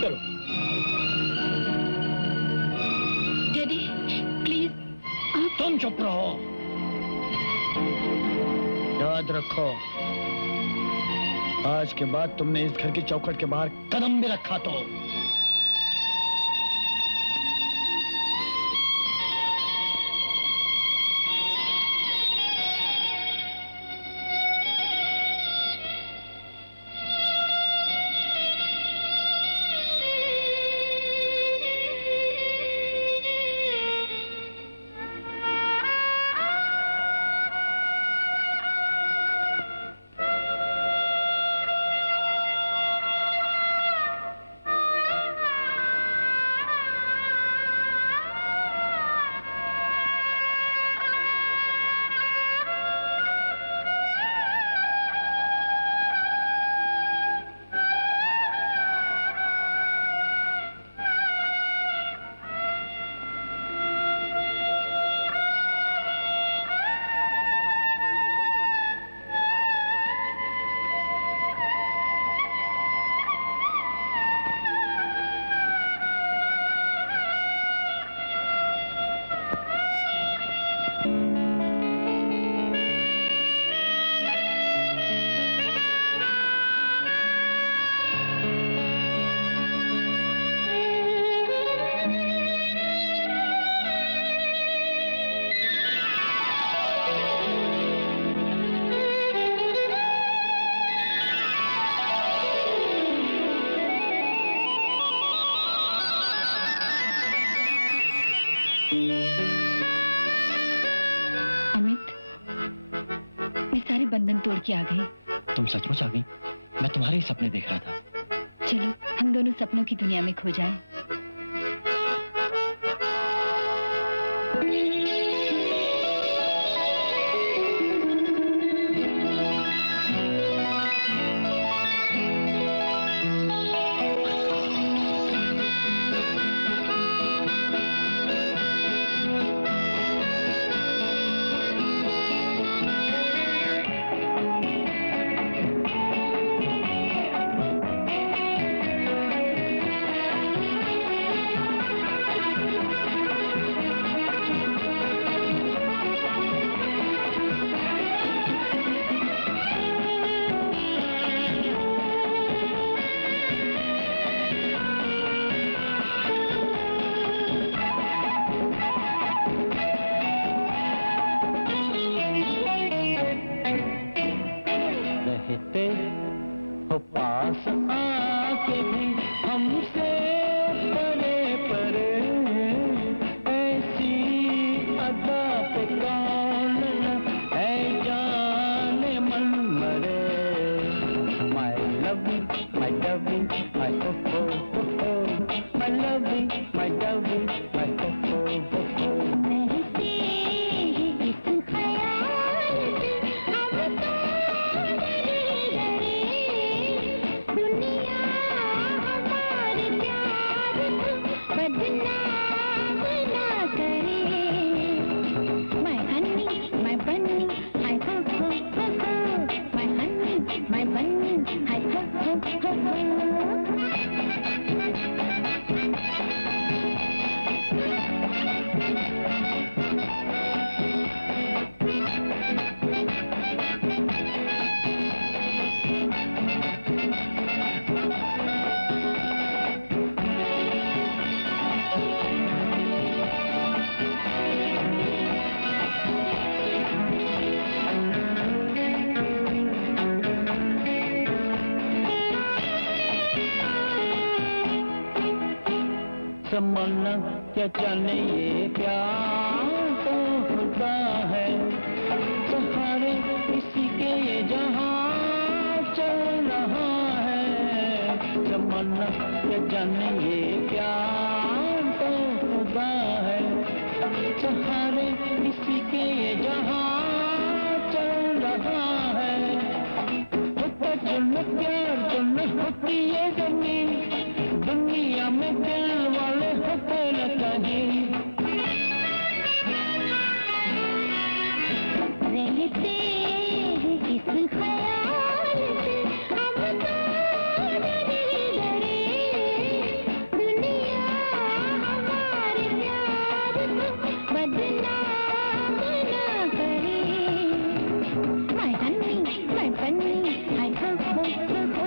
चलो। Daddy, please. तुम चुप रहो। याद रखो, आज के बाद तुमने इस घर की चौखट के बाहर कदम भी रखा तो बंधन तोड़ के आ गई। तुम सचमुच आ गई? मैं तुम्हारे ही सपने देख रहा था। चलो हम दोनों सपनों की दुनिया में खो जाएं। तमन्ना क्या जाने ये प्यार तो खुदा है, सहारे किसी के ये जहां चल रहा है। तमन्ना क्या जाने ये प्यार तो खुदा है, सहारे किसी के ये जहां चल रहा है। होता चलो प्यार तो न होती ये जमीन, दुनिया में दिल वाले होते न कहीं। रहते हैं इस ख्याल से हम तो डरे डरे, दुनिया हमारे प्यार को बदनाम न करे। My honey, my bunny, I ho ho ho ho।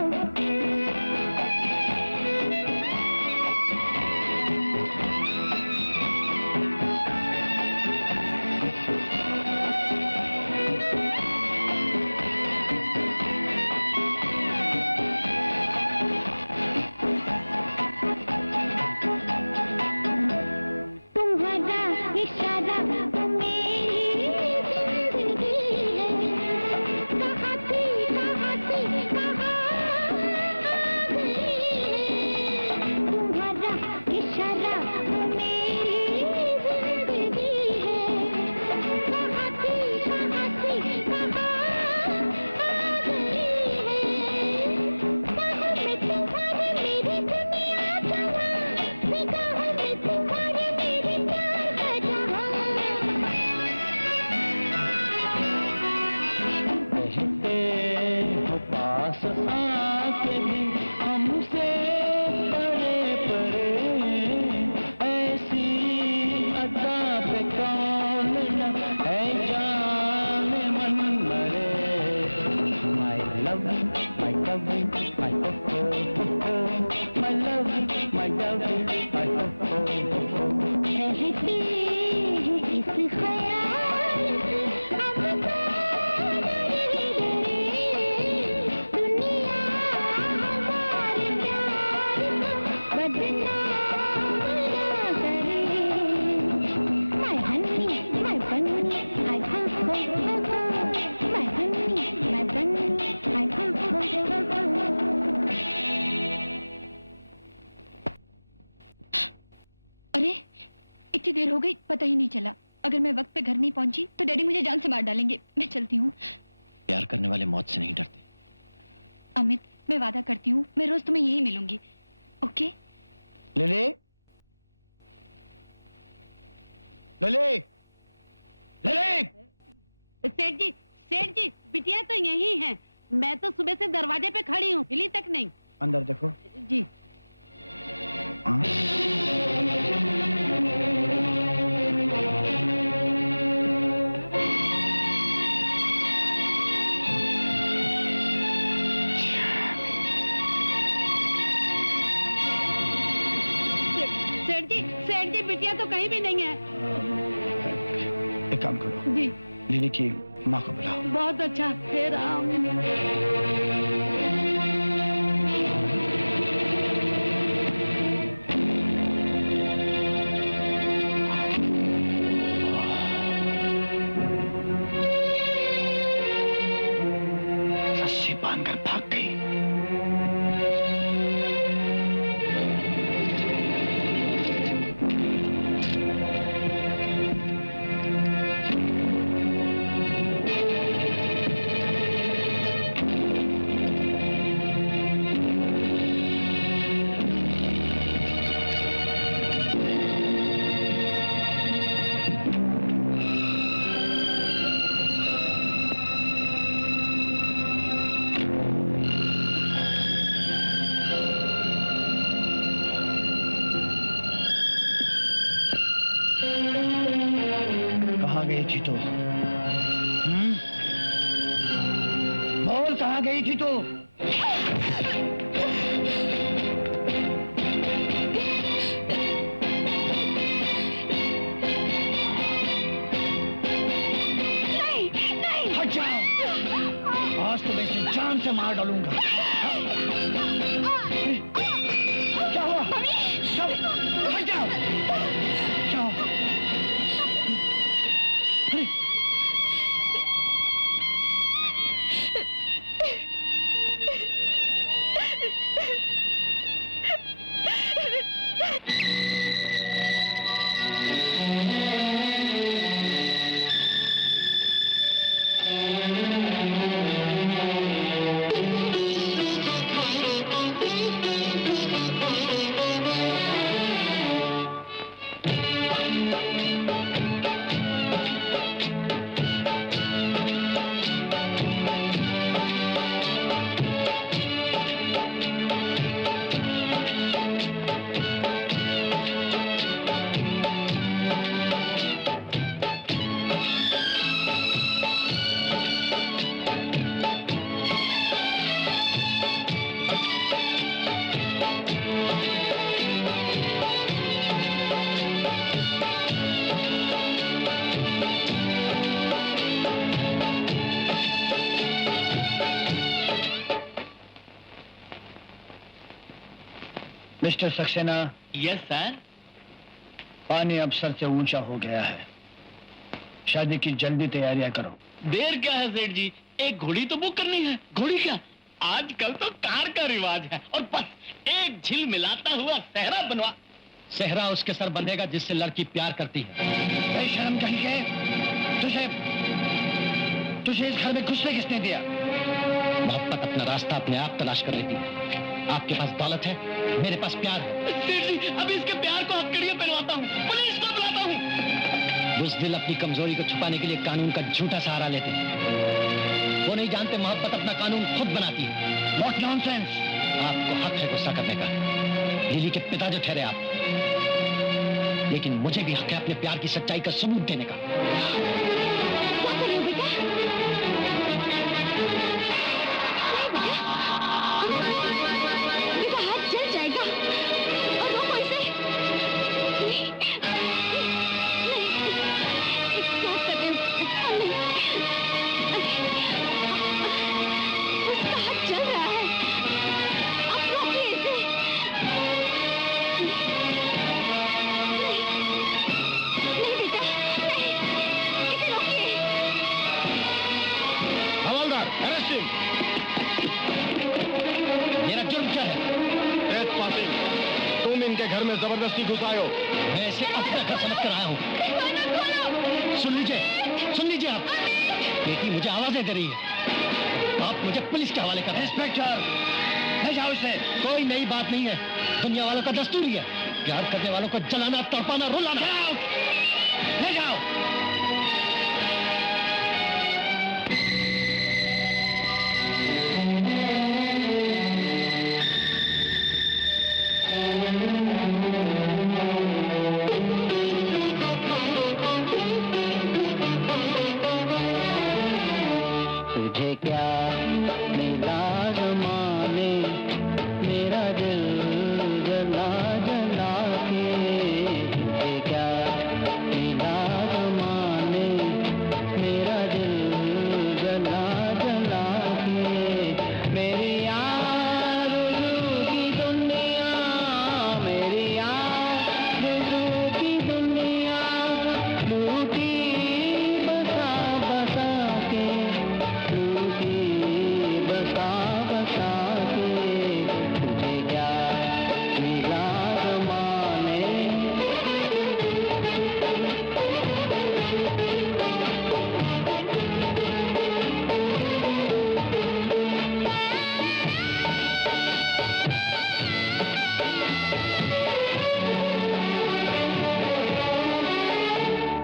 तुम्हारा इशारा तो मेरी जिंदगी है, कहाँ थी कहाँ आ गई है। तुम्हारा इशारा तो मेरी जिंदगी है, कहाँ थी कहाँ आ गई है। बाहों में तुम्हारे मेरी दुनिया जवां, निगाहों में तुम्हारे मेरे प्यार का जहां। कहते हो पास आके भी हमसे परे परे, ऐसी अदा पे कौन न है जाने मन मरे। My love, my darling, my ho ho ho ho, my love, my darling, my ho ho ho ho। रहते हैं इस ख्याल से हम तो डरे डरे, दुनिया हमारे प्यार को बदनाम न करे। My honey, my bunny, I ho ho ho ho। My honey, my bunny, I ho ho ho ho। अरे इतनी देर हो गई, पता ही नहीं चला। अगर मैं वक्त पे घर नहीं पहुंची तो डैडी मुझे जान से मार डालेंगे। मैं चलती हूँ। प्यार करने वाले मौत से नहीं डरते। अमित, मैं वादा करती हूँ मैं रोज तुम्हें यही मिलूंगी। ओके? Lily, lily, lily. सेठ जी बिटिया तो यही है। मैं तो सुबह से दरवाजे पे खड़ी हूँ, हिली तक नहीं। अंदर देखो। जी। हाँ? सेठ जी बिटिया तो कहीं भी नहीं है। एक काम करो जी, लिली की माँ को बुलाओ। बहुत अच्छा। हे राम। रस्सी बांधकर भाग गई। कहाँ गई थी तू? बोल, कहाँ गई थी तू? नहीं, हट जाओ। आज तो मैं इसे जान से मार डालूंगा। क्या हुआ? हट जा। मिस्टर सक्सेना। Yes sir. पानी अब सर से ऊंचा हो गया है, शादी की जल्दी तैयारियां करो। देर क्या है सेठ जी, एक घोड़ी तो बुक करनी है। घोड़ी क्या, आजकल तो कार का रिवाज है। और बस एक झिल मिलाता हुआ सहरा बनवा। सेहरा उसके सर बंधेगा जिससे लड़की प्यार करती है। बेशर्म कहीं के, तुझे इस घर में घुसने किसने दिया? मोहब्बत अपना रास्ता अपने आप तलाश कर लेती है। आपके पास दौलत है, मेरे पास प्यार है। सेठ जी, अभी इसके प्यार को हथकड़ियां पहनवाता हूँ, पुलिस को बुलाता हूँ। बुज़दिल अपनी कमजोरी को छुपाने के लिए कानून का झूठा सहारा लेते हैं। वो नहीं जानते मोहब्बत अपना कानून खुद बनाती है। What nonsense! आपको हक है गुस्सा करने का, लिली के पिता जो ठहरे आप, लेकिन मुझे भी हक है अपने प्यार की सच्चाई का सबूत देने का। क्या कर रहे हो बेटा? बेटा हाथ जल जाएगा और रोको इसे। नहीं, क्या कर रहे हो? नहीं, उसका हाथ जल रहा है, आप रोकिए इसे। नहीं बेटा, नहीं, इसे रोकिए। हवलदार, अरेस्ट हिम। मेरा जुर्म क्या है? ट्रेसपासिंग। तुम इनके घर में जबरदस्ती घुस आए हो। मैं इसे अपना घर समझ कर आया हूँ। सुन लीजिए आप, बेटी मुझे आवाजें दे रही है, आप मुझे पुलिस के हवाले कर। इंस्पेक्टर, ले जाओ इसे। कोई नई बात नहीं है, दुनिया वालों का दस्तूर ही है, प्यार करने वालों को जलाना, तड़पाना, रुलाना। ले जाओ। तुझे क्या मिला ज़माने, मेरा दिल जला जला के। तुझे क्या मिला ज़माने, मेरा दिल जला जला के। मेरी आरज़ू की दुनिया, मेरी आरज़ू की दुनिया लूटी बसा बसा के, लूटी बसा बसा के। तुझे क्या मिला ज़माने।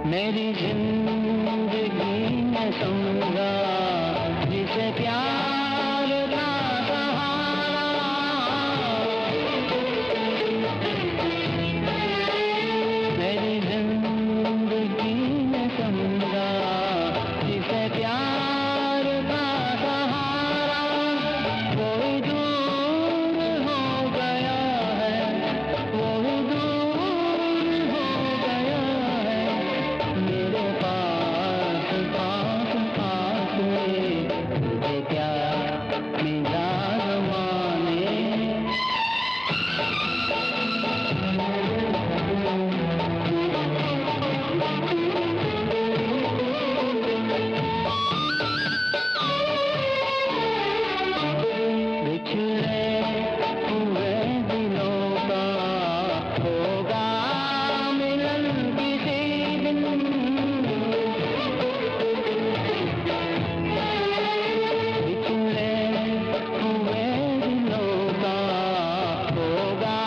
मेरी जिंदगी में समझा जिसे प्यार का सहारा। मेरी जिंदगी में समझा जिसे प्यार का सहारा। कोई दूर हो गया है, कोई दूर हो गया है, मेरे पास पास पास में। तुझे क्या मिला ज़माने। बिछड़े हुए दिलों का होगा मिलन किसी दिन। बिछड़े हुए दिलों का होगा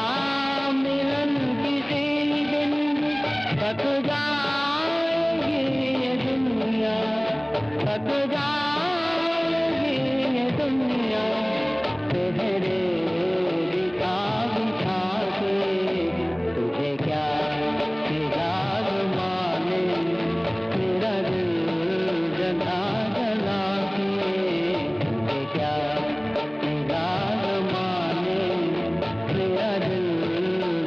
मिलन किसी दिन। थक जाएगी ये दुनिया, थक जाएगी ये दुनिया, तेरे बिछा बिछा के। तुझे क्या मिला ज़माने, मेरा दिल जला जला के। तुझे क्या मिला ज़माने, मेरा दिल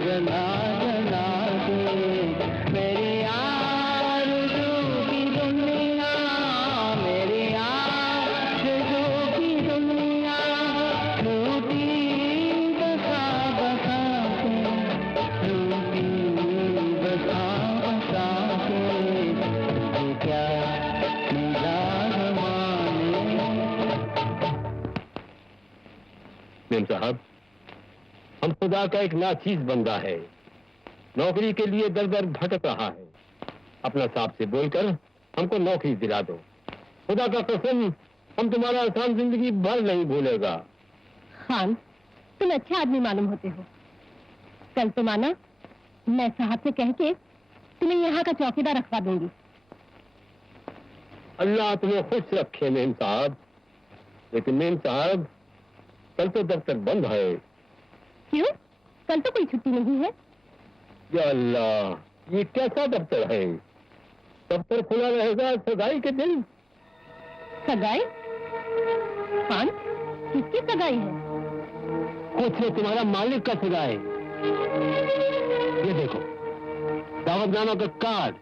जला जला के। मेरी मेम साहब, हम खुदा का एक नाचीज बंदा है, नौकरी के लिए दर दर भटक रहा है। अपना साहब से बोलकर हमको नौकरी दिला दो। खुदा का कसम, हम तुम्हारा आसान जिंदगी भर नहीं भूलेगा। खान, तुम अच्छे आदमी मालूम होते हो। कल तो माना, मैं साहब से कह के तुम्हें यहाँ का चौकीदार रखवा दूंगी। अल्लाह तुम्हें खुश रखे मेम साहब। लेकिन मेम साहब, कल तो दफ्तर बंद है। क्यों? कल तो कोई छुट्टी नहीं है। या अल्लाह, ये कैसा दफ्तर है? दफ्तर खुला रहेगा सगाई के दिन। सगाई? खान, किसकी सगाई है? कुछ नहीं, तुम्हारा मालिक का सगाई। ये देखो, दावतनामा का कार्ड।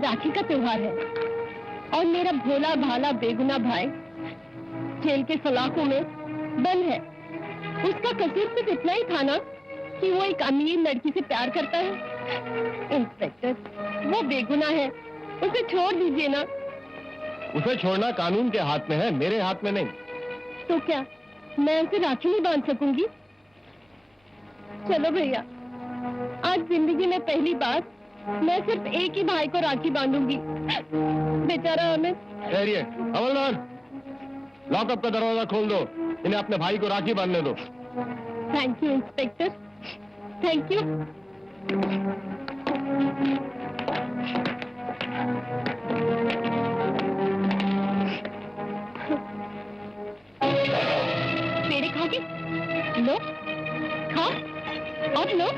राखी का त्योहार है और मेरा भोला भाला बेगुना भाई जेल के सलाखों में बंद है। उसका कसूर सिर्फ इतना ही था ना कि वो एक अमीर लड़की से प्यार करता है। इंस्पेक्टर, वो बेगुना है, उसे छोड़ दीजिए ना। उसे छोड़ना कानून के हाथ में है, मेरे हाथ में नहीं। तो क्या मैं उसे राखी नहीं बांध सकूंगी? चलो भैया, आज जिंदगी में पहली बार मैं सिर्फ एक ही भाई को राखी बांधूंगी। बेचारा अमित। ठहरिए, हवलदार, लॉकअप का दरवाजा खोल दो, इन्हें अपने भाई को राखी बांधने दो। Thank you inspector, thank you. पेड़े खाओगे? लो, खाओ और लो,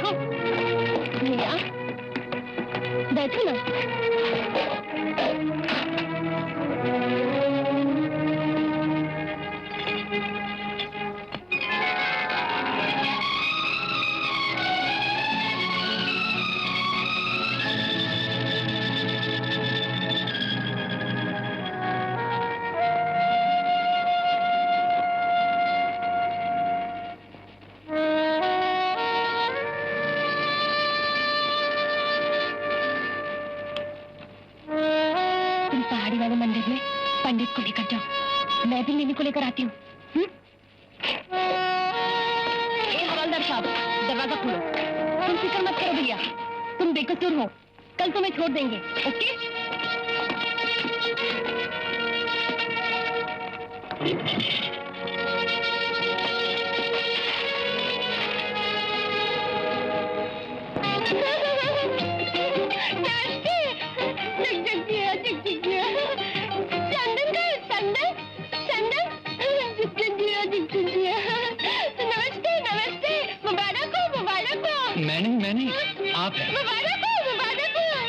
खाओ। भैया, बैठो ना। पंडित को लेकर जाओ, मैं भी लिली को लेकर आती हूँ। हवलदार साहब, दरवाजा खोलो। तुम फिक्र मत करो भैया, तुम बेकसूर हो, कल तुम्हें छोड़ देंगे। ओके?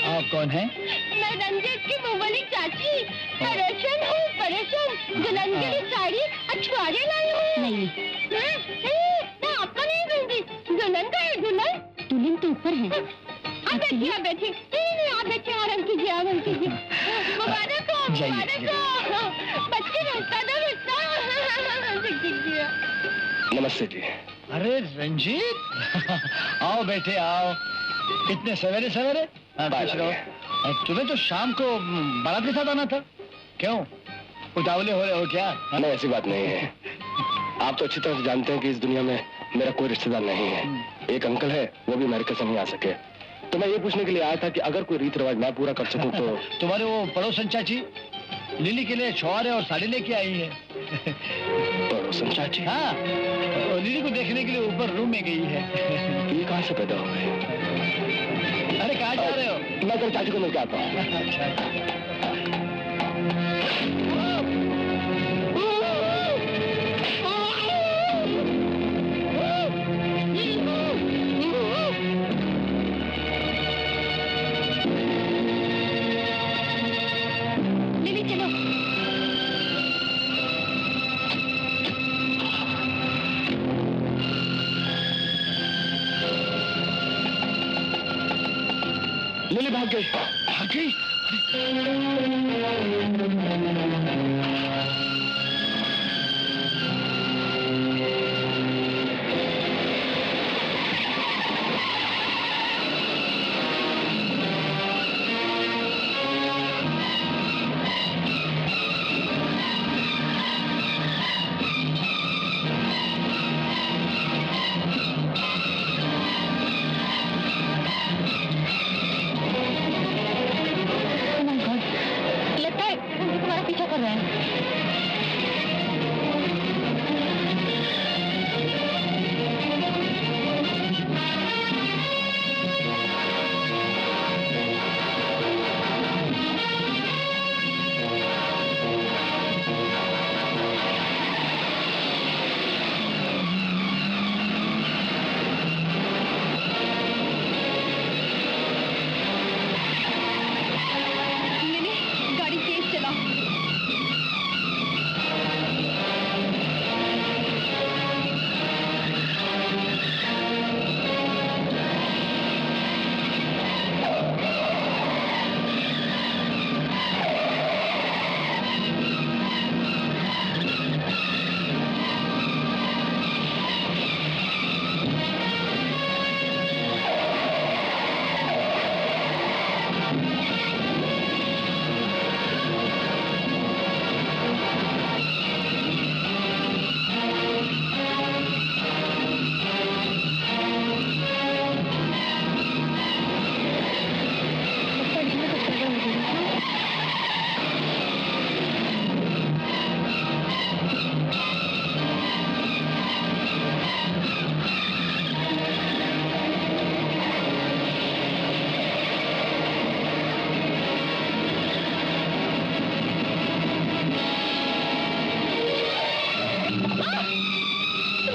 आप कौन हैं? मैं रंजीत की मुंबई चाची। परेशान हूँ, परेशान। दुल्हन के लिए साड़ी अछवाड़े लाई हूँ। नहीं, मैं आपका नहीं दूंगी, दुल्हन का है। दुल्हन तो ऊपर है। आप बैठिए, आप बैठिए। नहीं, आप बैठिए, आराम कीजिए, आराम कीजिए। मुबारक हो, मुबारक हो। बच्चे रोता ना रोता। नमस्ते जी। अरे रंजीत, आओ बेटे आओ। इतने सवेरे सवेरे? तुम्हें तो शाम को बारात के साथ आना था, क्यों उतावले हो रहे हो क्या? नहीं, ऐसी बात नहीं है। आप तो अच्छी तरह से जानते हैं कि इस दुनिया में मेरा कोई रिश्तेदार नहीं है। एक अंकल है, वो भी अमेरिका से नहीं आ सके। तो मैं ये पूछने के लिए आया था कि अगर कोई रीत रिवाज मैं पूरा कर सकूं तो। तुम्हारे वो पड़ोसन चाची लिली के लिए छुआरे और साड़ी लेके आई है। पड़ोसन चाची? हाँ, तो लिली को देखने के लिए ऊपर रूम में गई है। ये कहाँ से पैदा हो गए? अरे कहाँ जा रहे हो? मैं कल चाची को मिलकर आता हूँ। लिली भाग गई। भाग गई?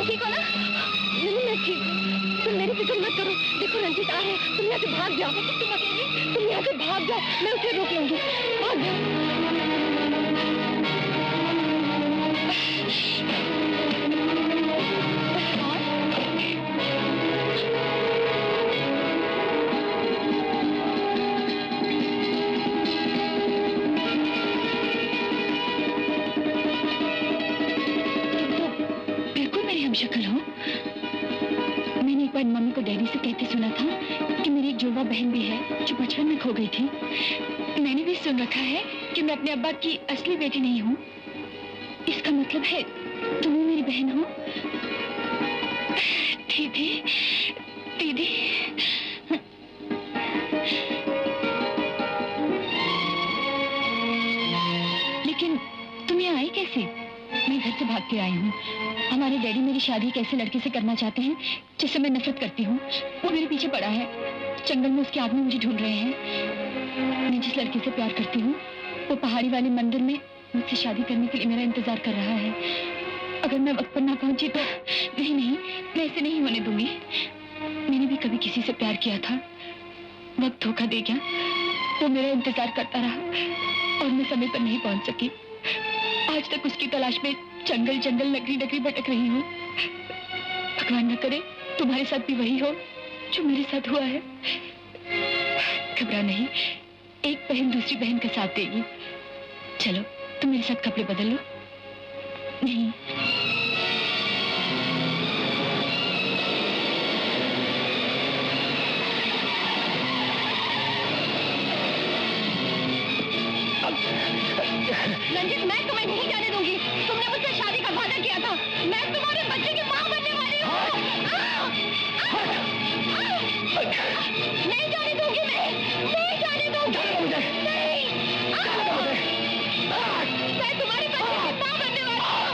ठीक हो ना? नहीं, मैं ठीक हूँ। तुम मेरी फिक्र मत करो। देखो रंजीत आ रहे हैं, तुम यहाँ से भाग जाओ। तुम अकेली, तुम यहाँ से भाग जाओ, मैं उसे रोक लूंगी। भाग जाओ। शक्ल हो। मैंने एक बार मम्मी को डैडी से कहते सुना था कि मेरी एक जुड़वा बहन भी है जो बचपन में खो गई थी। मैंने भी सुन रखा है कि मैं अपने अब्बा की असली बेटी नहीं हूँ। इसका मतलब है तुम ही मेरी बहन हो। दीदी, दीदी। लेकिन तुम यहाँ आई कैसे? मैं घर से भाग के आई हूँ। हमारे डैडी मेरी शादी एक ऐसे लड़के से करना चाहते हैं जिससे मैं नफरत करती हूँ। वो मेरे पीछे पड़ा है। जंगल में उसके आदमी मुझे ढूंढ रहे हैं। मैं जिस लड़के से प्यार करती हूँ वो पहाड़ी वाले मंदिर में मुझसे शादी करने के लिए मेरा इंतजार कर रहा है। अगर मैं वक्त पर ना पहुंची तो नहीं, मैं ऐसे नहीं होने दूंगी। मैंने भी कभी किसी से प्यार किया था। वक्त धोखा दे गया। वो मेरा इंतजार करता रहा और मैं समय पर नहीं पहुंच सकी। आज तक उसकी तलाश में जंगल जंगल, नगरी नगरी भटक रही हूँ। भगवान न करे तुम्हारे साथ भी वही हो जो मेरे साथ हुआ है। घबरा नहीं, एक बहन दूसरी बहन का साथ देगी। चलो तुम मेरे साथ कपड़े बदल लो। नहीं, रंजित, मैं तुम्हें नहीं जाने दूंगी। तुमने मुझसे शादी का वादा किया था। मैं तुम्हारे बच्चे की मां बनने वाली हूँ। नहीं जाने दूंगी, नहीं जाने दूंगी। नहीं, मैं तुम्हारे बच्चे की मां बनने वाली हूँ।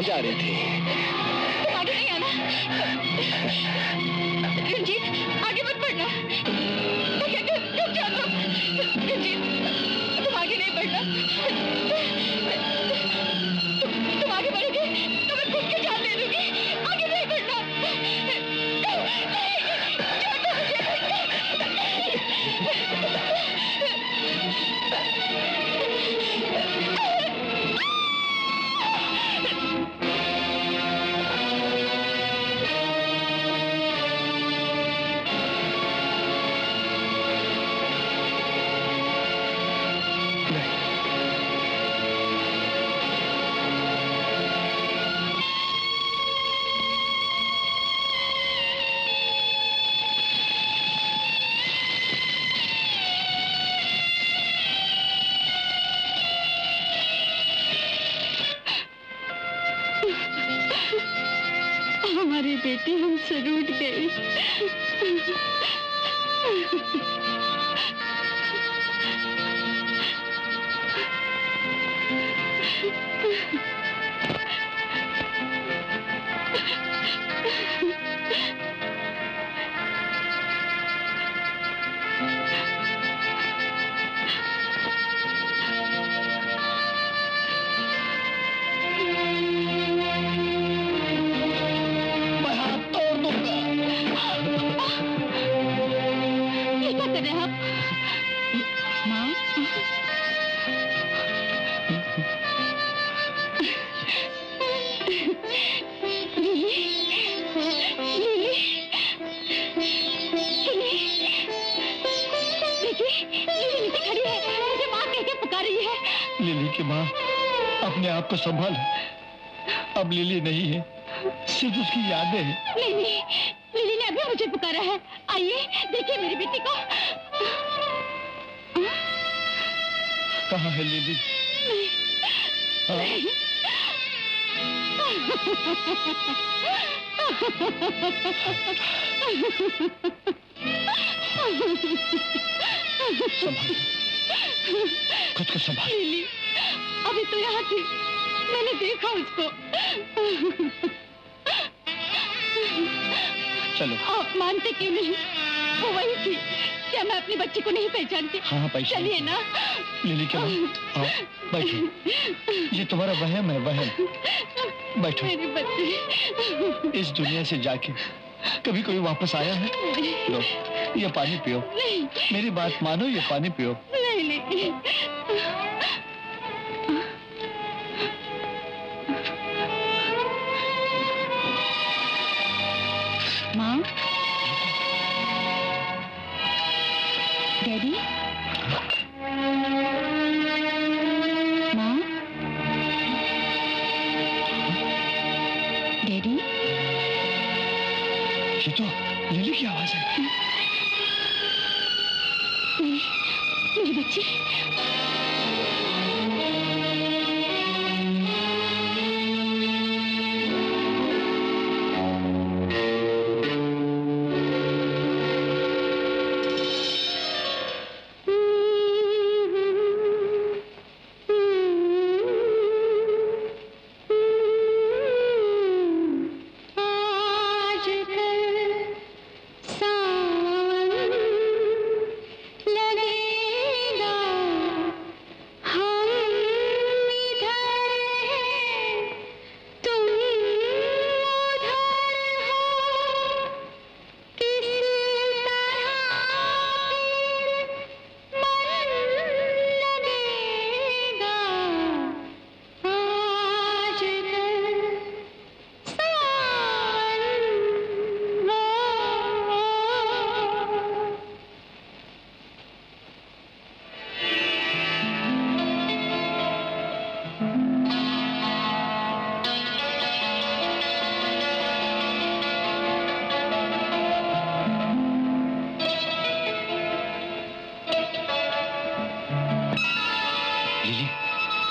कहाँ जा रही थी? तुम आगे नहीं आना। रंजीत, आगे मत बढ़ना। मैं कहती हूँ रुक जाओ तुम। रंजीत, तुम आगे नहीं बढ़ना। तुम आगे बढ़ोगे तो मैं खुद की जान ले लूंगी। आगे नहीं बढ़ना। हमारी बेटी हमसे रूठ गई। लिली की माँ, अपने आप को संभाल। अब लिली नहीं है, सिर्फ उसकी यादें हैं। लिली, लिली ने अभी मुझे पुकारा है। आइए देखिए मेरी बेटी को। कहाँ है लिली? संभाल, खुद को संभाल। लिली अभी तो यहाँ थी, मैंने देखा उसको। चलो। आप मानते क्यों नहीं? वो वही थी। क्या मैं अपनी बच्ची को नहीं पहचानती? हाँ पहचान। चलिए ना। लिली क्या बात? आओ बैठो। ये तुम्हारा वहम है, वहम। बैठो। मेरी बच्ची इस दुनिया से जाके कभी कोई वापस आया है? लो ये पानी पियो। नहीं। मेरी बात मानो, ये पानी पियो। नहीं नहीं। माँ, डैडी, माँ, डैडी। ये तो लिली की आवाज है। मेरी बच्ची।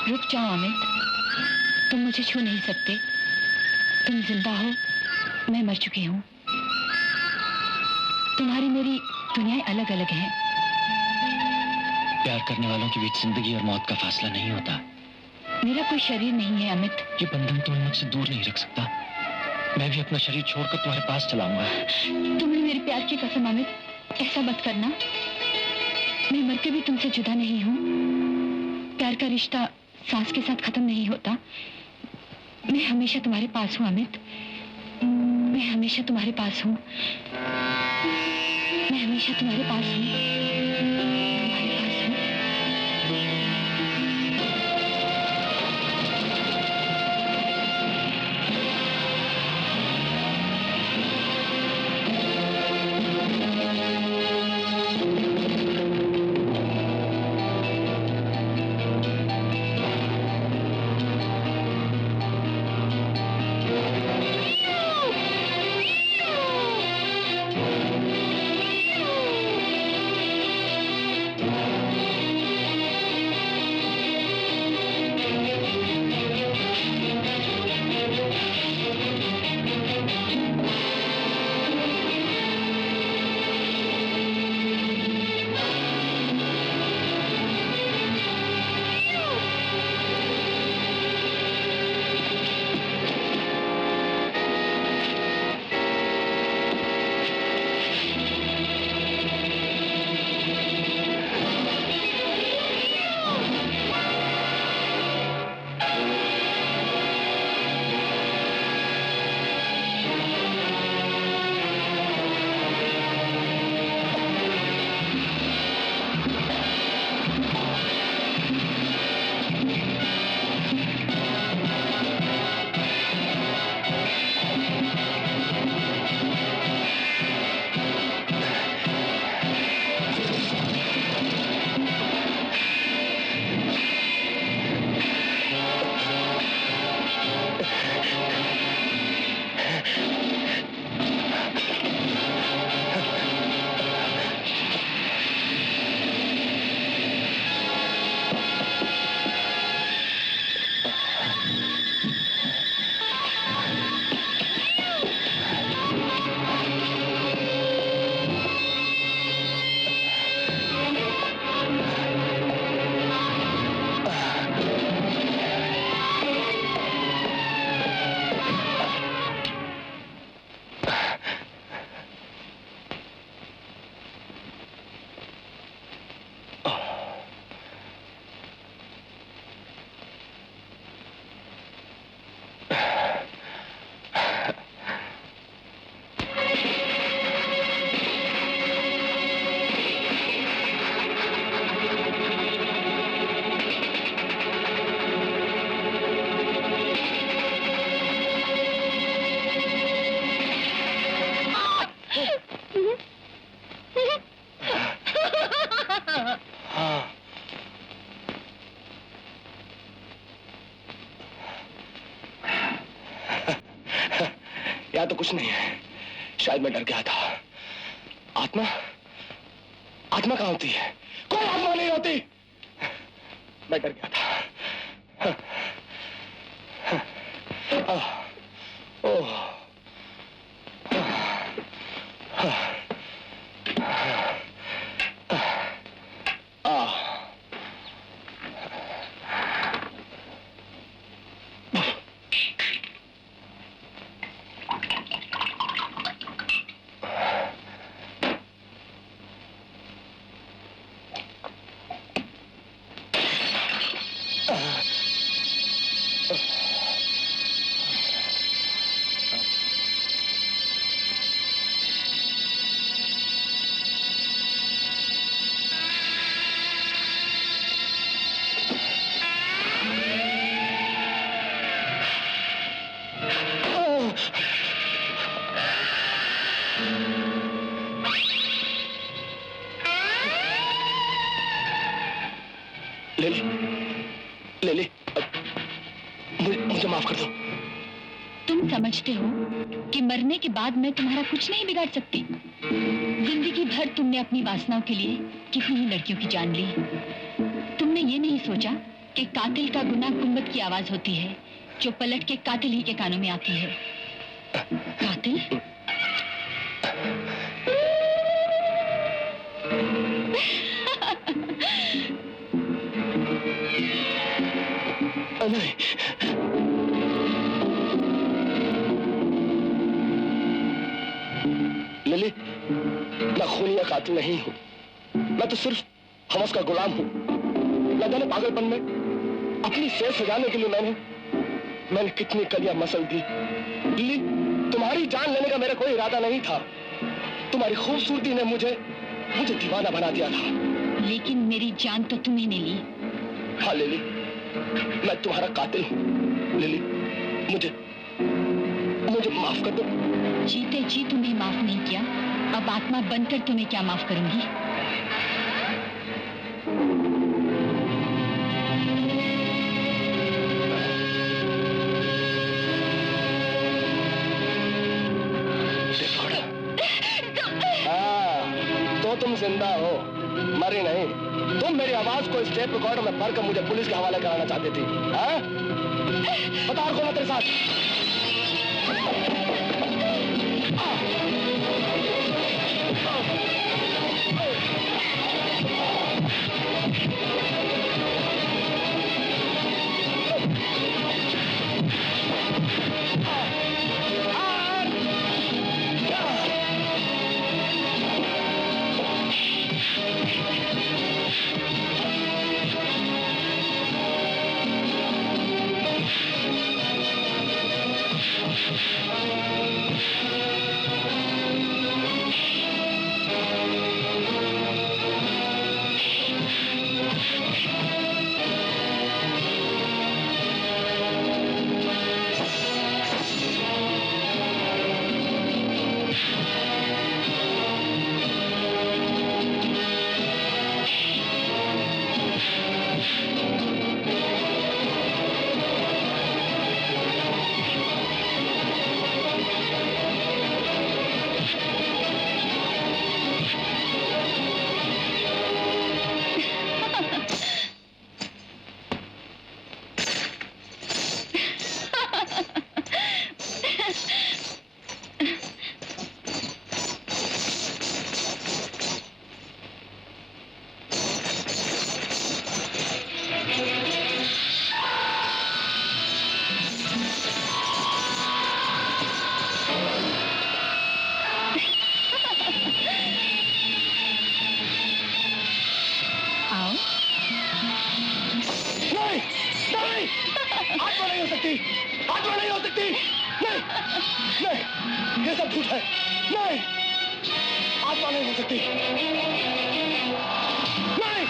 रुक जाओ अमित, तुम मुझे छू नहीं सकते। तुम जिंदा हो, मैं मर चुकी हूँ। तुम्हारी मेरी दुनियाएं अलग अलग हैं। प्यार करने वालों के बीच जिंदगी और मौत का फासला नहीं होता। मेरा कोई शरीर नहीं है अमित। ये बंधन तुम्हें मुझसे दूर नहीं रख सकता। मैं भी अपना शरीर छोड़कर तुम्हारे पास चला आऊंगा। तुम्हें मेरे प्यार की कसम अमित, ऐसा मत करना। मैं मर के भी तुमसे जुदा नहीं हूँ। प्यार का रिश्ता सांस के साथ खत्म नहीं होता। मैं हमेशा तुम्हारे पास हूँ अमित, मैं हमेशा तुम्हारे पास हूँ, मैं हमेशा तुम्हारे पास हूँ, तुम्हारे पास हूँ। या तो कुछ नहीं है, शायद मैं डर गया था। आत्मा, आत्मा कहाँ होती है? कोई आत्मा नहीं होती। मैं डर गया था। ओह, ले, मुझे माफ कर दो। तुम समझते हो कि मरने के बाद मैं तुम्हारा कुछ नहीं बिगाड़ सकती? जिंदगी भर तुमने अपनी वासनाओं के लिए कितनी ही लड़कियों की जान ली। तुमने ये नहीं सोचा कि कातिल का गुनाह गुंबद की आवाज होती है जो पलट के कातिल ही के कानों में आती है। कातिल? नहीं। लिली, मैं खूनी या कातिल नहीं हूं। मैं तो सिर्फ हवस का गुलाम हूं। न जाने पागलपन में अपनी सेहत सजाने के लिए मैंने कितनी कलियां मसल दी। लिली, तुम्हारी जान लेने का मेरा कोई इरादा नहीं था। तुम्हारी खूबसूरती ने मुझे दीवाना बना दिया था। लेकिन मेरी जान तो तुम्ही ने ली। हाँ लिली, मैं तुम्हारा कातिल हूँ। लिली, मुझे माफ कर दो। जीते जी तुम्हें माफ नहीं किया, अब आत्मा बनकर तुम्हें क्या माफ करूंगी। तो तुम जिंदा हो, मरी नहीं। तुम मेरी आवाज को इस टेप रिकॉर्डर में भरकर मुझे पुलिस के हवाले कराना चाहती थी। हाँ? बता और कौन है तेरे साथ? ये सब झूठ है। नहीं, आत्मा नहीं हो सकती। नहीं।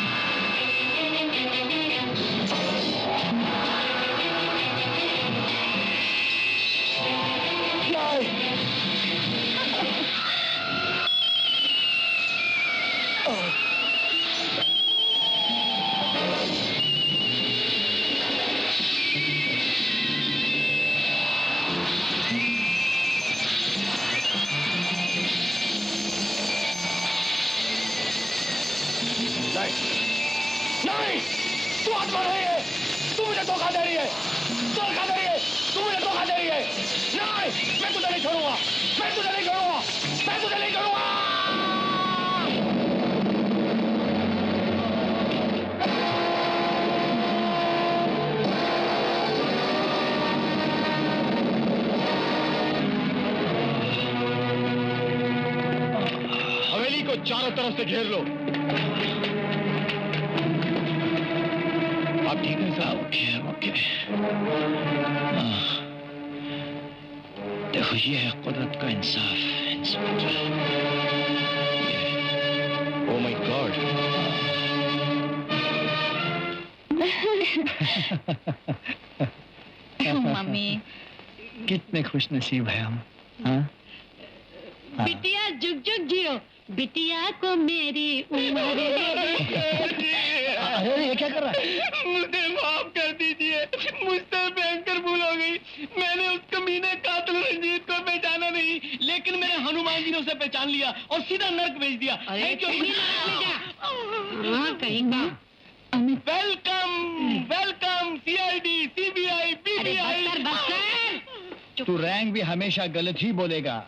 नहीं, तू आत्मा नहीं है। तू मुझे धोखा दे रही है। धोखा दे रही है। तू मुझे धोखा दे रही है। नहीं, मैं तुझे नहीं छोड़ूंगा। मैं तुझे नहीं छोड़ूंगा। मैं तुझे नहीं छोड़ूंगा। हवेली को चारों तरफ से घेर लो। आप ठीक है साहब? ओके। देखो, ये है कुदरत का इंसाफ, inspector. Oh my God. Mummy, कितने खुश नसीब है हम। हाँ? बिटिया जुग जुग जियो, बिटिया को मेरी उम्र। अरे ये क्या कर रहा है? मुझे माफ कर दीजिए, मुझसे भयंकर भूल हो गई। मैंने उस कमीने कातिल रंजीत को पहचाना नहीं, लेकिन मेरे हनुमान जी ने उसे पहचान लिया और सीधा नर्क भेज दिया। Welcome welcome CID, CBI, PBI. तू रैंक भी हमेशा गलत ही बोलेगा।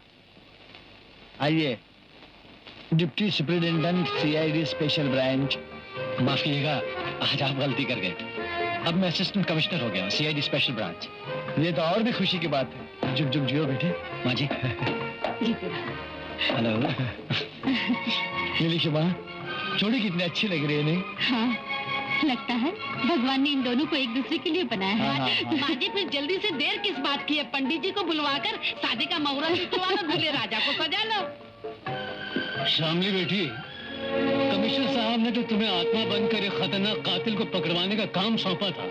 आइए, deputy superintendent CID special branch. माफ कीजिएगा, आज आप गलती कर गए। अब मैं असिस्टेंट कमिश्नर हो गया हूँ, सीआईडी स्पेशल ब्रांच। ये तो और भी खुशी की बात है। जुग जुग जियो बेटे। माँ जी। हेलो। नीली शुभा, जोड़ी कितनी अच्छी लग रही है नहीं? हाँ, लगता है भगवान ने इन दोनों को एक दूसरे के लिए बनाया है। माँ जी फिर जल्दी से देर किस बात की है? पंडित जी को बुलवाकर शादी का मुहूर्त निकलवा लो, दूल्हे राजा को सजा लो। शामली बेटी, कमिश्नर साहब ने तो तुम्हें आत्मा बनकर एक खतरनाक कातिल को पकड़वाने का काम सौंपा था,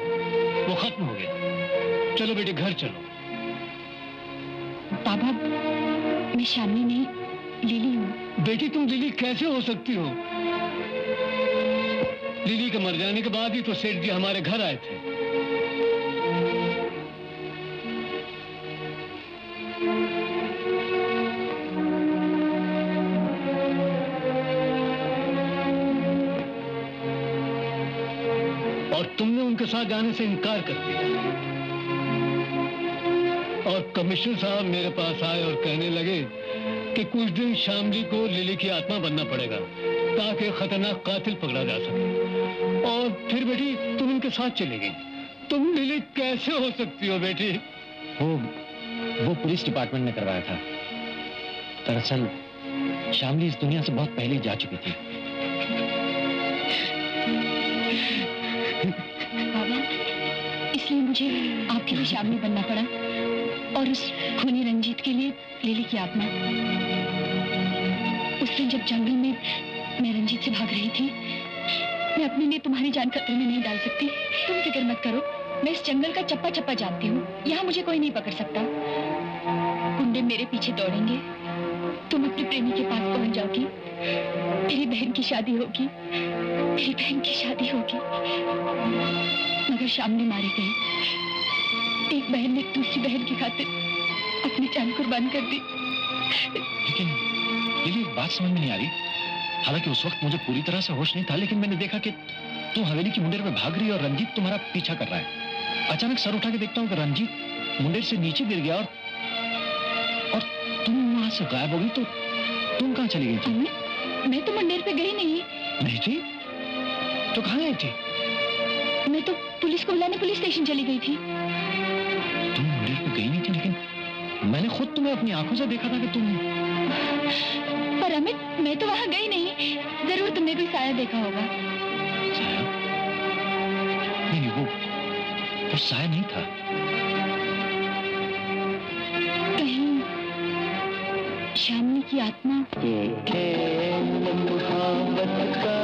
वो खत्म हो गया। चलो बेटी घर चलो। बाबा, मैं शामली नहीं, लिली हूँ। बेटी तुम लिली कैसे हो सकती हो? लिली के मर जाने के बाद ही तो सेठ जी हमारे घर आए थे। और तुमने उनके साथ जाने से इनकार कर दिया। और कमिश्नर साहब मेरे पास आए और कहने लगे कि कुछ दिन शामली को लिली की आत्मा बनना पड़ेगा ताकि खतरनाक कातिल पकड़ा जा सके। और फिर बेटी तुम उनके साथ चली गई। तुम लिली कैसे हो सकती हो बेटी? वो पुलिस डिपार्टमेंट ने करवाया था। दरअसल शामली इस दुनिया से बहुत पहले ही जा चुकी थी। बाबा, इसलिए मुझे आपके लिए शामली बनना पड़ा और उस खूनी रंजीत के लिए लिली की आत्मा। उस दिन जब जंगल में मैं रंजीत से भाग रही थी, मैं अपने लिए तुम्हारी जान खतरे में नहीं डाल सकती। तुम फिक्र मत करो, मैं इस जंगल का चप्पा चप्पा जानती हूँ। यहाँ मुझे कोई नहीं पकड़ सकता। गुंडे मेरे पीछे दौड़ेंगे, तुम अपने प्रेमी के पास पहुंच जाओगी, मेरी बहन की शादी होगी, मेरी बहन की शादी होगी। मगर शामली मारी गई। एक बहन ने दूसरी बहन की खातिर अपनी जान कुर्बान कर दी। लेकिन लिली, एक बात समझ में नहीं आ रही। हालांकि उस वक्त मुझे पूरी तरह से होश नहीं था, लेकिन मैंने देखा कि तुम हवेली की मुंडेर में भाग रही है और रंजीत तुम्हारा पीछा कर रहा है। अचानक सर उठा के देखता हूँ कि रंजीत मुंडेर से नीचे गिर गया और तुम वहां से गायब हो गई। तो तुम कहाँ चली गई थी? मैं तो मुंडेर पे गई नहीं। नहीं थी? तो कहाँ गई थी? मैं तो पुलिस को बुलाने पुलिस स्टेशन चली गई थी। तुम मुंडेर पे गई नहीं थी, लेकिन मैंने खुद तुम्हें अपनी आंखों से देखा था कि तुम। पर अमित, मैं तो वहाँ गई नहीं। जरूर तुमने कोई साया देखा होगा। साया? नहीं, वो साया नहीं था। कहीं शामली की आत्मा। ये खेल मोहब्बत का